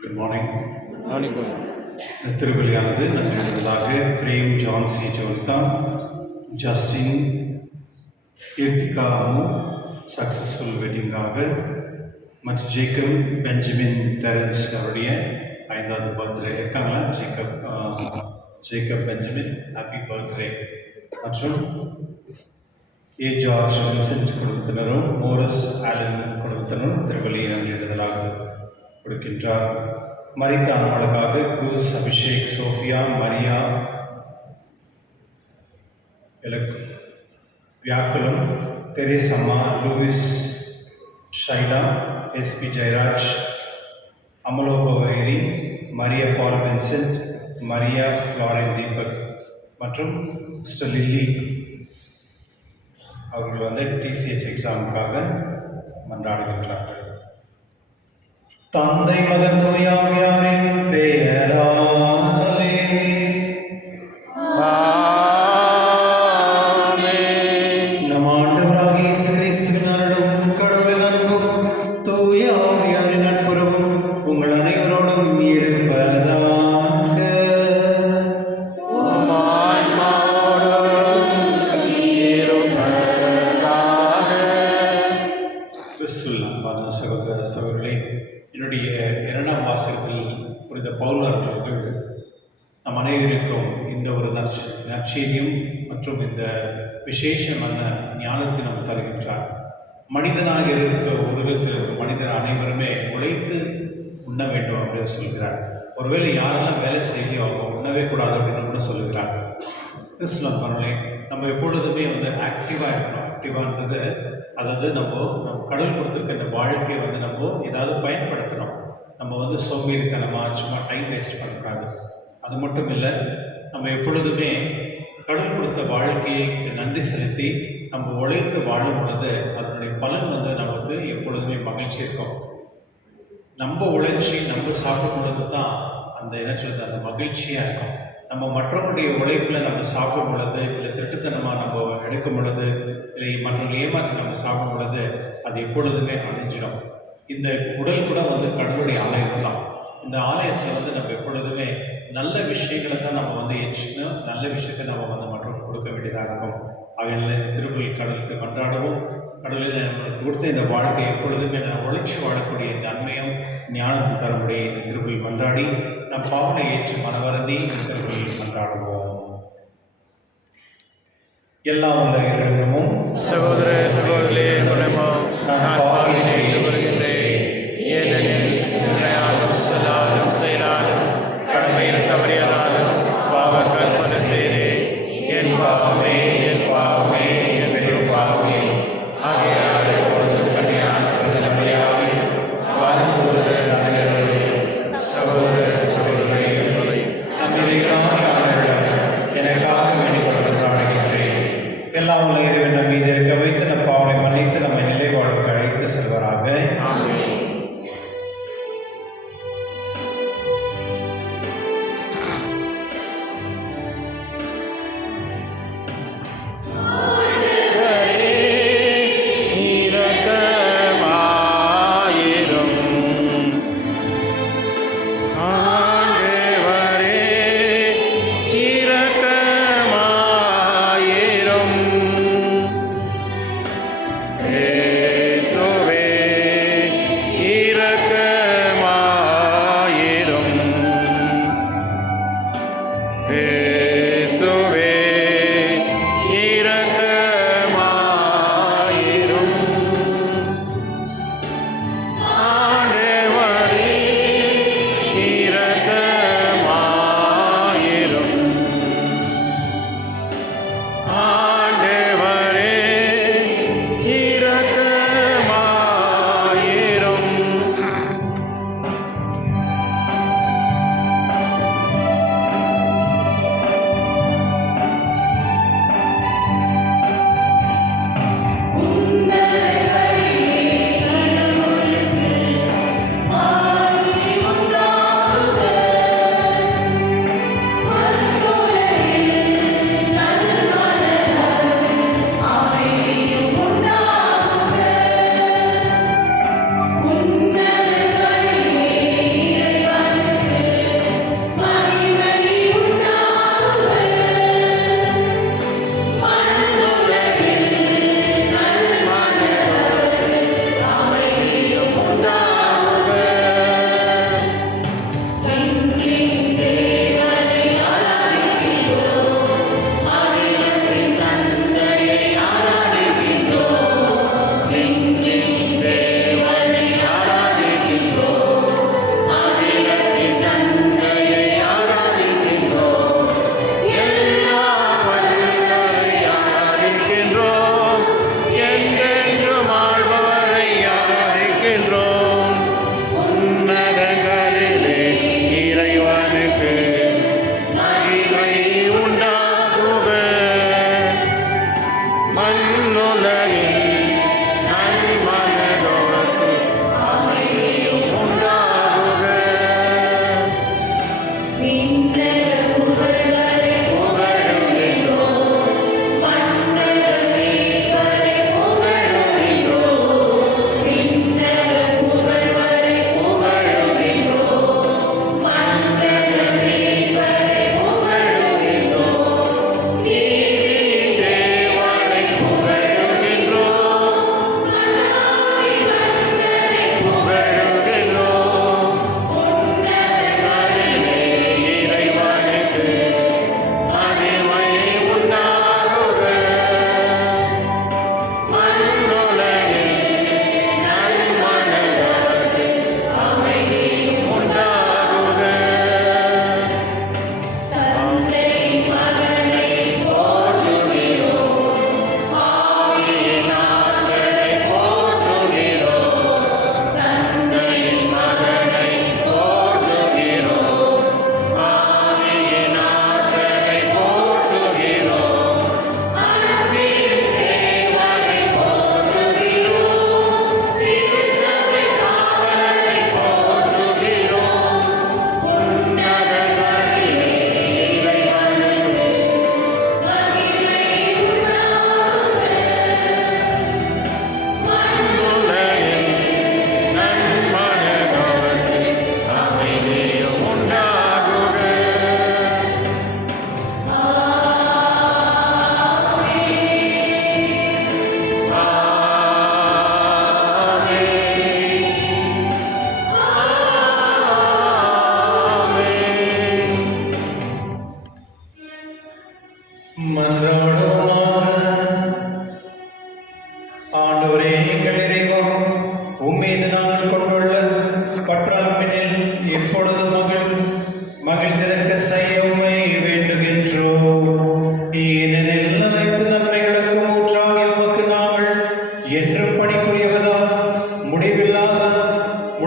Good morning. Morning. திருப்பலியானது நன்றி முதலாக Prem John C Jonathan, Justin கீர்த்திகாமு சக்ஸஸ்ஃபுல் வெட்டிங்காக மற்றும் ஜேக்கப் பெஞ்சமின் டெரன்ஸ் அவருடைய 5வது பர்த்டே இருக்காங்களா? Jacob Benjamin happy birthday. மற்றும் ஏ ஜார்ஜ் வின்சென்ட் குடும்பத்தினரும் மோரிஸ் ஆலன் குடும்பத்தினரும் திருப்பலி நன்றி எழுதலாக கொடுக்கின்றார். மரித்த ஆன்மாளுக்காக Cruz, Abhishek, Sophia, Maria, Viyakulam, Theresamma, Louis, Shaila, SP Jayaraj, Amalorpavary, Maria Paul Vincent, Maria Florin Deepak மற்றும் சிஸ்டர் லில்லி அவர்கள் டிசிஹெச் எக்ஸாமுக்காக மன்றாடுகின்றார்கள். தந்தை மகன் தூயாவியாரின் பெயராலே நம் ஆண்டவராகிய இயேசு கிறிஸ்துவின் அருளும் கடவுளின் அன்பும் தூயாவியாரின் நட்புறவும் உங்கள் அனைவரோடும் இருப்பதாக. சகோதர சகோதரர்களே, என்னுடைய 2ஆம் வாசகத்தில் புனித பவுல் அவர்கள் நம் அனைவருக்கும் இந்த ஒரு நற்செய்தியும் மற்றும் இந்த விசேஷமான ஞானத்தை நம்ம தருகின்றார். மனிதனாக இருக்க உலகத்தில் ஒரு மனிதர் அனைவருமே உழைத்து உண்ண வேண்டும் அப்படின்னு சொல்கிறார். ஒருவேளை யாரெல்லாம் வேலை செய்யலையோ அவங்க உண்ணவே கூடாது அப்படின்னு கூட சொல்லுகிறார். கிறிஸ்துவ பண்ணலே நம்ம எப்பொழுதுமே ஆக்டிவாக இருக்கணும். ஆக்டிவான்றது அதாவது நம்ம கடவுள் கொடுத்துருக்க இந்த வாழ்க்கையை நம்ம ஏதாவது பயன்படுத்தணும். நம்ம சோம்பேறித்தனமாக சும்மா டைம் வேஸ்ட் பண்ணக்கூடாது. அது மட்டும் இல்லை, நம்ம எப்பொழுதுமே கடவுள் கொடுத்த வாழ்க்கைக்கு நன்றி செலுத்தி நம்ம உழைத்து வாழும் பொழுது அதனுடைய பலன் நமக்கு எப்பொழுதுமே மகிழ்ச்சி இருக்கும். நம்ம உழைச்சி நம்ம சாப்பிடும் பொழுது தான் அந்த அந்த மகிழ்ச்சியாக இருக்கும். நம்ம மற்றவங்களுடைய உழைப்பில் நம்ம சாப்பிடும் பொழுது, இல்லை திருட்டுத்தனமாக நம்ம எடுக்கும் பொழுது, இல்லை மற்றவங்களை ஏமாற்றி நம்ம சாப்பிடும் பொழுது அது எப்பொழுதுமே அழிஞ்சிடும். இந்த உடல் கூட கடவுளுடைய ஆலயம் தான். இந்த ஆலயத்தில் நம்ம எப்பொழுதுமே நல்ல விஷயங்களை தான் நம்ம ஏற்றுக்கணும். நல்ல விஷயத்தை நம்ம மற்றவங்களுக்கு கொடுக்க வேண்டியதாக இருக்கும். அவையில் இந்த திருப்பலி கடவுளுக்கு கொண்டாடவும், கடவுளில் நம்மளுக்கு கொடுத்த இந்த வாழ்க்கை எப்பொழுதுமே உழைச்சி வாழக்கூடிய நன்மையும் ஞானம் தரக்கூடிய இந்த திருப்பலி கொண்டாடி நம் பாவனை ஏற்று மனவருந்தி இந்த திருப்பலி கொண்டாடுவோம். எல்லா வல்ல இறைவனும் சகோதர சகோதரிகளே, நான் பாவினை வருகின்றேன். ஏனெனில் சிந்தனையாலும் சொல்லாலும் செயலாலும் கடமையில் தவறியதாலும் பாவங்கள் பல செய்தேன். என் பாவமே என் பாவமே என் பெரும் பாவமே. ஆகையால் எப்பொழுது கன்னியான பிரதிநிதியாகி வாழ்ந்து சகோதர சகோதரர்களே எனக்காக வேண்டிக் கொண்டாடுகின்றேன். எல்லாம் உள்ள இறைவன் மீது இருக்க வைத்து நம் பாவனை மன்னித்து நம்மை நிலை வாழ்வுக்கு அழைத்து செல்ல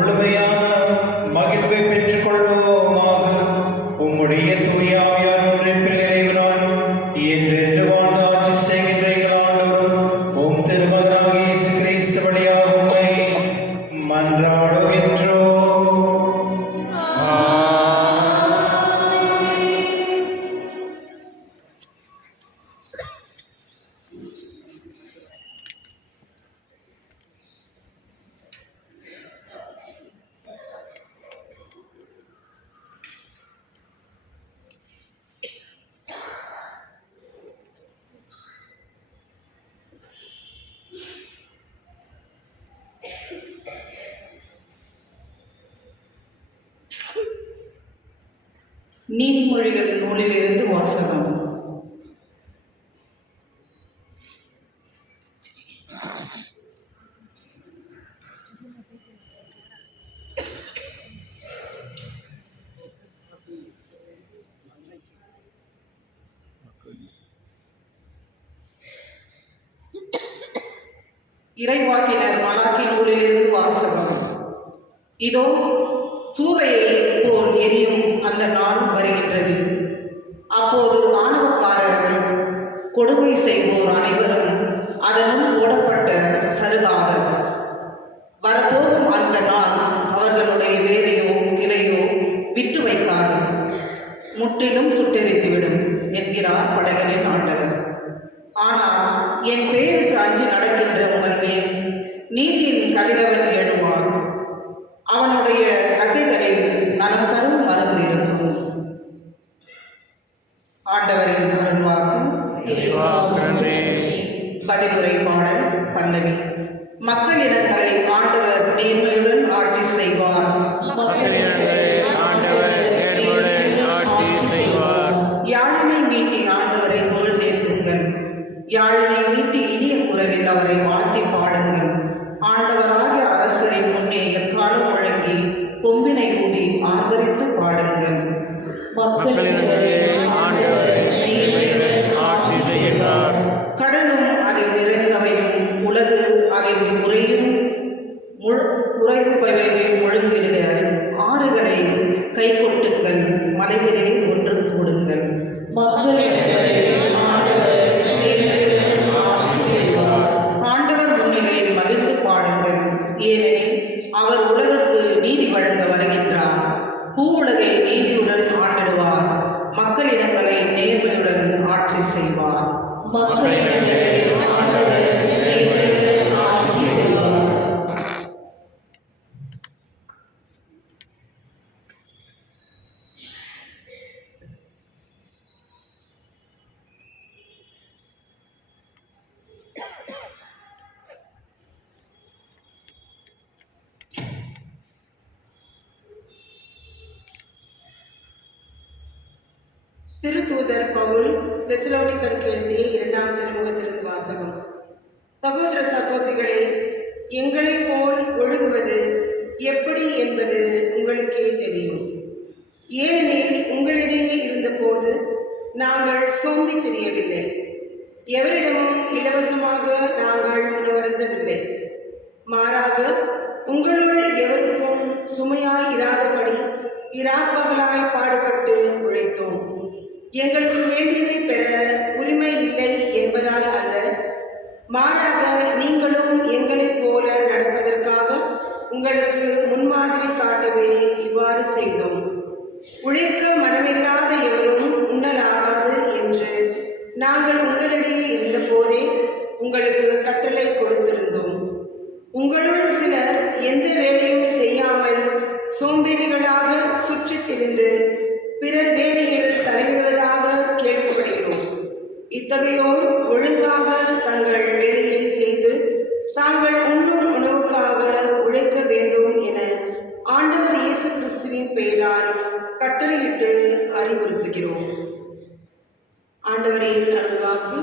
முழுமையான மகிழ்வை பெற்றுக் கொள்வோமாக. உம்முடைய தூய ஆவியார் ஒன்றிப்பில் இறைவனாய் என்றென்று வாழ்ந்து ஆட்சி செய்கின்ற எங்கள் ஆண்டவரும் உம் திருமகனாகிய இயேசு கிறிஸ்து வழியாக உம்மை மன்றாடுகின்றோம். நீதிமொழிகள் நூலிலிருந்து வாசகம். இறைவாக்கினர் மலாக்கி நூலிலிருந்து வாசகம். இதோ சூறையை போல் எரியும் அந்த நாள் வருகின்றது. அப்போது ஆணவக்காரர்கள் கொடுமை செய்வோர் அனைவரும் அதனுள் போடப்பட்ட சருகாக வரப்போகும் அந்த நாள் அவர்களுடைய வேரையோ கிளையோ விட்டு வைக்காது, முற்றிலும் சுட்டெரித்துவிடும் என்கிறார் படைகளின் ஆண்டவர். ஆனால் என் பேருக்கு அஞ்சி நடக்கின்ற உங்கள் மேல் நீதியின் கதிரவன் எழுவான். அவனுடைய ரகைகளில் நலம் தரும் மருந்து இருக்கும். ஆண்டவரின் அருள்வாக்கு. பதிலுரை பாடல் பல்லவி. மக்களினங்களை ஆண்டவர் நேர்மையுடன் ஆட்சி செய்வார். யாழினை மீட்டி ஆண்டவரை புகழ்ந்தேத்துங்கள். யாழினை மீட்டி இனிய குரலில் அவரை வாழ்த்தி பாடுங்கள். ஆண்டவராகிய அரசரை முன்னே எக்காலம் முழங்கி கொம்பினை ஊதி ஆர்ப்பரித்து பாடுங்கள். கடலும் அதில் நிறைந்தவையும் உலகு அதில் உறைவுபவையும் ஒழுங்கிடுக. ஆறுகளை கை கொட்டுங்கள், மலைகளே ஒன்று கூடுங்கள். ஆண்டவர் முன்னிலையில் மகிழ்ந்து பாடுங்கள், ஏனெனில் அவர் உலகுக்கு நீதி வழங்க வருகின்றார். பூவுலகை நீதியுடன் ஆண்டிடுவார், மக்களினங்களை நேர்மையுடன் ஆட்சி செய்வார். திருத்தூதர் பவுல் தெசலோனிக்கருக்கு எழுதிய 2ஆம் திருமுகத்திலிருந்து வாசகம். சகோதர சகோதரிகளே, எங்களைப் போல் ஒழுகுவது எப்படி என்பது உங்களுக்கே தெரியும். ஏனெனில் உங்களிடையே இருந்தபோது நாங்கள் சோம்பி தெரியவில்லை, எவரிடமும் இலவசமாக நாங்கள் உணவருந்தவில்லை. மாறாக உங்களுள் எவருக்கும் சுமையாய் இராதபடி இராப்பகலாய் பாடுபட்டு உழைத்தோம். எங்களுக்கு வேண்டியதை பெற உரிமை இல்லை என்பதால் அல்ல, மாறாக நீங்களும் எங்களைப் போல நடப்பதற்காக உங்களுக்கு முன்மாதிரி காட்டவே இவ்வாறு செய்தோம். உழைக்க மனமில்லாத எவரும் உண்ணலாகாது என்று நாங்கள் உங்களிடையே இருந்தபோதே உங்களுக்கு கட்டளை கொடுத்திருந்தோம். உங்களுள் சிலர் எந்த வேலையும் செய்யாமல் சோம்பேறிகளாக சுற்றித் திரிந்து பிறர் வேலையில் தலையிடுவதாக கேள்விப்படுகிறோம். இத்தகையோர் ஒழுங்காக தங்கள் வேலையை செய்து தாங்கள் உண்ணும் உணவுக்காக உழைக்க வேண்டும் என ஆண்டவர் இயேசு கிறிஸ்துவின் பெயரால் கட்டளையிட்டு அறிவுறுத்துகிறோம். ஆண்டவரே அருள்வாக்கு.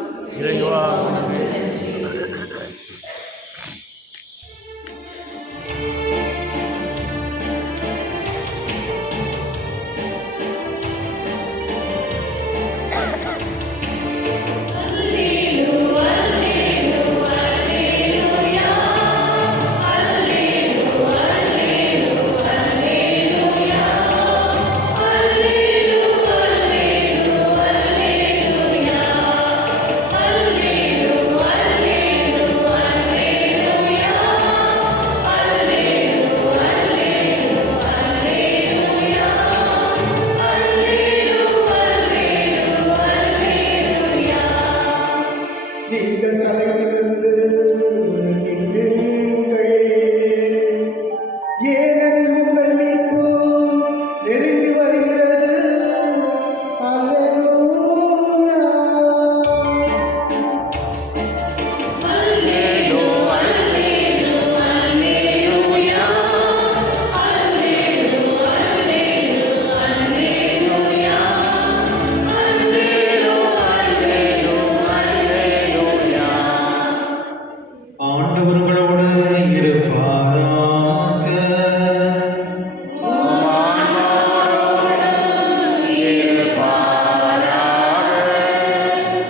ஏனெனில் உங்கள் மீட்பு நெருங்கி வருகிறது. அல்லேலூயா. ஆண்டவர்களோடு இருப்பாராக.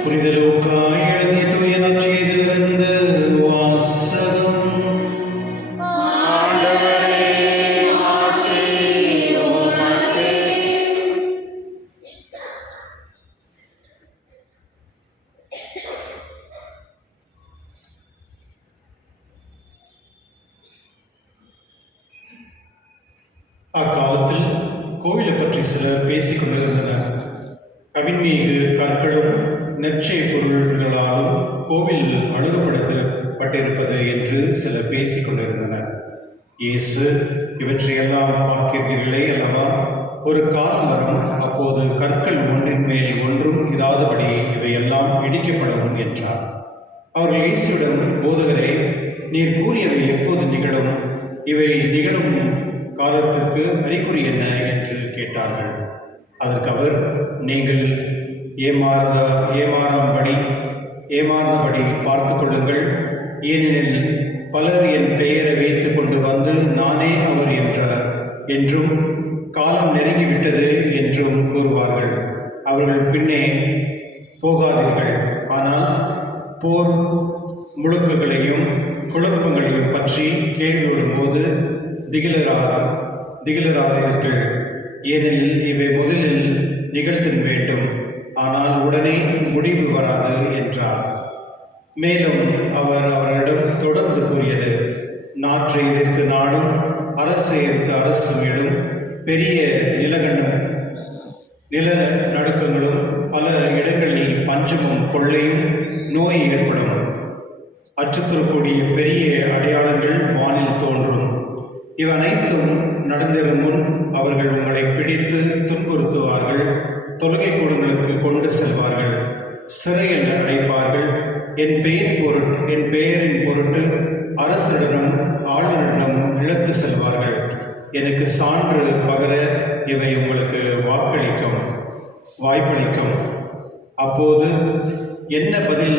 புனித லூக்கா எழுதிய தூய நற்செய்தியிலிருந்து வாசகம். அக்காலத்தில் கோவிலை பற்றி சிலர் பேசிக் கொண்டிருந்தனர். கவின்மீது கற்களும் நெற்சை பொருள்களாலும் கோவில் அழகுபடுத்தப்பட்டிருப்பது என்று சிலர் பேசிக் கொண்டிருந்தனர். இயேசு, இவற்றையெல்லாம் பார்க்கிறீர்களே அல்லவா? ஒரு காலம் வரும், அப்போது கற்கள் ஒன்றின் மேல் ஒன்றும் இராதபடி இவையெல்லாம் இடிக்கப்படும் என்றார். அவர்கள் இயேசுவிடம், போதகரே, நீர் கூறியவை எப்போது நிகழும்? இவை நிகழும் காலத்திற்கு அறிகுறி என்ன என்று கேட்டார்கள். அதற்கு அவர், நீங்கள் ஏமாறாதபடி பார்த்து கொள்ளுங்கள். ஏனெனில் பலர் என் பெயரை வைத்து கொண்டு வந்து நானே அவர் என்றும் காலம் நெருங்கிவிட்டது என்றும் கூறுவார்கள். அவர்கள் பின்னே போகாதீர்கள். ஆனால் போர் முழுக்குகளையும் குழப்பங்களையும் பற்றி கேள்விப்படும்போது திகிலராதீர்கள். ஏனெனில் இவை முதலில் நிகழ்த்தின் வேண்டும், ஆனால் உடனே முடிவு வராது என்றார். மேலும் அவர் அவர்களிடம் தொடர்ந்து கூறியது, நாட்டை எதிர்த்து நாடும், அரசை எதிர்த்து அரசு மேலும் பெரிய நிலநடுக்கங்களும் பல இடங்களில் பஞ்சமும் கொள்ளையும் நோய் ஏற்படும். அச்சுறுத்தக்கூடிய பெரிய அடையாளங்கள் வானில் தோன்றும். இவனைத்தும் நடந்திரும் முன் அவர்கள் உங்களை பிடித்து துன்புறுத்துவார்கள், தொழுகை கூடங்களுக்கு கொண்டு செல்வார்கள், சிறையில் அடைப்பார்கள். என் பெயரின் பொருட்டு அரசரிடம் ஆளுநரிடம் இழுத்து செல்வார்கள். எனக்கு சான்று பகர இவை உங்களுக்கு வாய்ப்பளிக்கும். அப்போது என்ன பதில்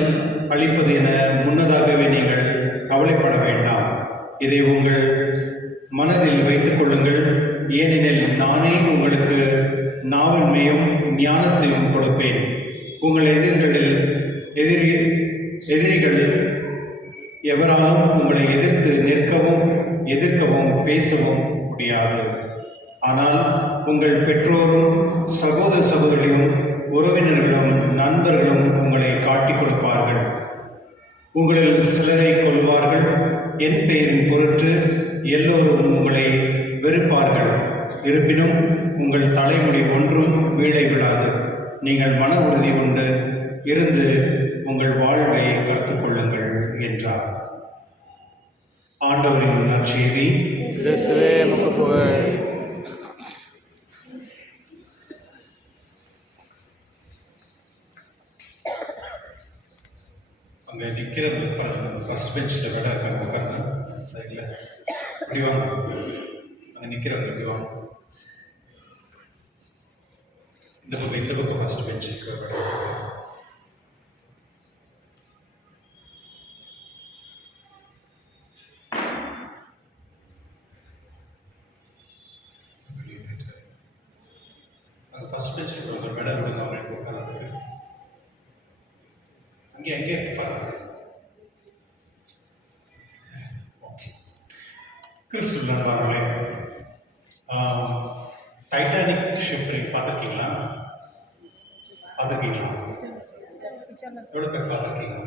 அளிப்பது என முன்னதாகவே நீங்கள் கவலைப்பட வேண்டாம். இதை உங்கள் மனதில் வைத்துக் கொள்ளுங்கள். ஏனெனில் நானே உங்களுக்கு நாவன்மையும் ஞானத்தையும் கொடுப்பேன். உங்கள் எதிரிகள் எவராலும் உங்களை எதிர்த்து எதிர்க்கவும் பேசவும் முடியாது. ஆனால் உங்கள் பெற்றோரும் சகோதரியும் உறவினர்களும் நண்பர்களும் உங்களை காட்டிக் கொடுப்பார்கள். உங்களில் சிலரை கொல்வார்கள். என் பெயரின் பொருட்டு எல்லோரும் உங்களை வெறுப்பார்கள். இருப்பினும் உங்கள் தலைமுடி ஒன்றும் வீழை விழாது. நீங்கள் மன உறுதி கொண்டு இருந்து உங்கள் வாழ்வை கற்றுக் கொள்ளுங்கள் என்றார். ஆண்டவரின் நற்செய்தி. கிறிஸ்துவே உமக்கு புகழ். அங்கே நிற்கிற ஃபர்ஸ்ட் பெஞ்சில் விட இருக்காங்க, உட்காருங்க. சைடில் இப்படி வாங்க, அங்கே நிற்கிறவங்க இப்படி வாங்க. இந்த பக்கம் ஃபர்ஸ்ட் பெஞ்சு ஃபர்ஸ்ட் பெஞ்சில் ஒரு மேடம் விடுங்க அவங்களுக்கு உட்காரத்துக்கு. அங்கே இருக்கு பாருங்க. ஓகே. கிறிஸ்துவ நண்பர்களே, டைட்டானிக் ஷிப் பார்த்துருக்கீங்களா? எவ்வளோ பேர் பார்த்துருக்கீங்க?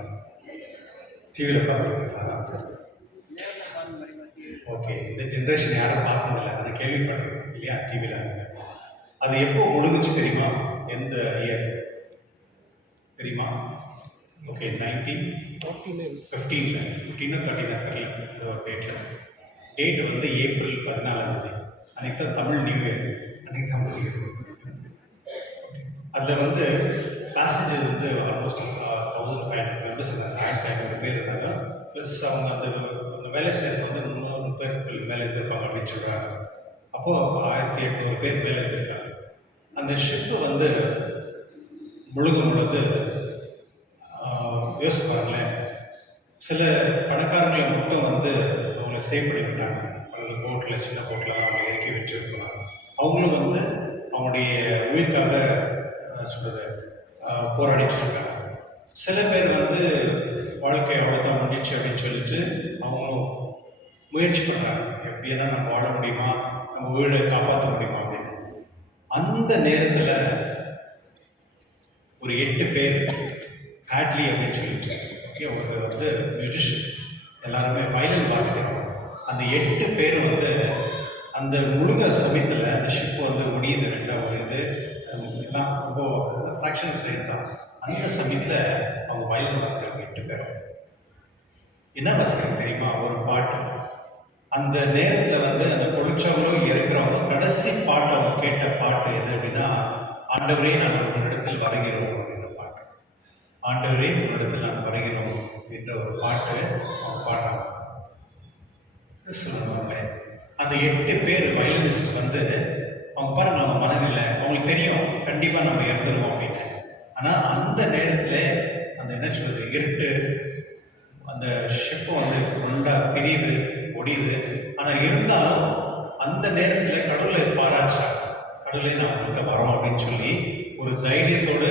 டிவியில் பார்த்துருக்கீங்களா? ஓகே. இந்த ஜென்ரேஷன் யாரும் பார்த்ததில்லை, அதை கேள்விப்படுறீங்க இல்லையா டிவியில். அது எப்போ ஒழுங்குச்சு தெரியுமா? எந்த இயர் தெரியுமா? ஓகே, 1915 தெரியல, அது ஒரு டேட்டில் டேட் வந்து ஏப்ரல் 14 அன்றைக்கி தான் தமிழ் நியூ இயர், அன்றைக்கி தமிழ் நியூ இயர். அதில் வந்து பேசஞ்சர் வந்து ஆல்மோஸ்ட் 1500 மெம்பர்ஸ் இருந்தாங்க, 1500 பேர் இருந்தாங்க. ப்ளஸ் அவங்க அந்த வேலை செய்கிறது வந்து 300 பேர் வேலை இருந்திருப்பாங்க அப்படின்னு சொல்கிறாங்க. அப்போது 1800 பேர் வேலை இருந்திருக்காங்க. அந்த ஷிப்பு வந்து முழுகும் பொழுது யோசிச்சு பாருங்களேன், சில பணக்காரங்களை மட்டும் வந்து அவங்கள சேவ் பண்ணி விட்டாங்க. அதாவது போட்டில், சின்ன போட்டில் அவங்க இறக்கி விட்டுருப்பாங்க. அவங்களும் வந்து அவங்களுடைய உயிருக்காக சொல்கிறது போராடிட்டு இருக்காங்க. சில பேர் வந்து வாழ்க்கை அவ்வளோதான் முடிஞ்சிச்சு அப்படின்னு சொல்லிட்டு அவங்களும் முயற்சி பண்ணுறாங்க, எப்படின்னா நம்ம வாழ முடியுமா, நம்ம உயிரை காப்பாற்ற முடியுமா அப்படின்னு. அந்த நேரத்தில் ஒரு 8 பேர் ஹேட்லி அப்படின்னு சொல்லிட்டு ஒரு வந்து மியூசிஷியன், எல்லாருமே வயலின் வாசிக்கிறாங்க. அந்த 8 பேர் வந்து அந்த முழுகிற சமயத்தில் அந்த ஷிப்பு வந்து முடியுது, ரெண்டாக வருது, எல்லாம் ரொம்ப ஃப்ராக்ஷன்ஸ் ரேட் தான். அந்த சமயத்தில் அவங்க வயலின் வாசிக்கிறாங்க 8 பேர். என்ன வாசிக்கிறாங்க தெரியுமா? ஒரு பாட்டு. அந்த நேரத்தில் வந்து அந்த பொழிச்சவங்களும் இறக்குறவங்க கடைசி பாட்டு அவங்க கேட்ட பாட்டு எது அப்படின்னா, ஆண்டவரே நாங்கள் உன்னிடத்தில் வருகிறோம் அப்படின்ற பாட்டு. ஆண்டவரே உன்னிடத்தில் நாங்கள் வருகிறோம் அப்படின்ற ஒரு பாட்டு அவங்க பாடுறாங்க. சொல்லுவாங்க அந்த 8 பேர் வயலினிஸ்ட் வந்து அவங்க பாருங்க, அவங்க மனநிலை அவங்களுக்கு தெரியும் கண்டிப்பாக நம்ம இறந்துருவோம் அப்படின்னு. ஆனால் அந்த நேரத்தில் அந்த என்ன சொல்றது, இருட்டு, அந்த ஷிப்பு வந்து ரெண்டா பிரியுது, ஒடியுது. ஆனால் இருந்தாலும் அந்த நேரத்தில் கடவுளை பாராட்டுறாங்க, கடவுளை நான் உங்கள்கிட்ட வரோம் அப்படின்னு சொல்லி ஒரு தைரியத்தோடு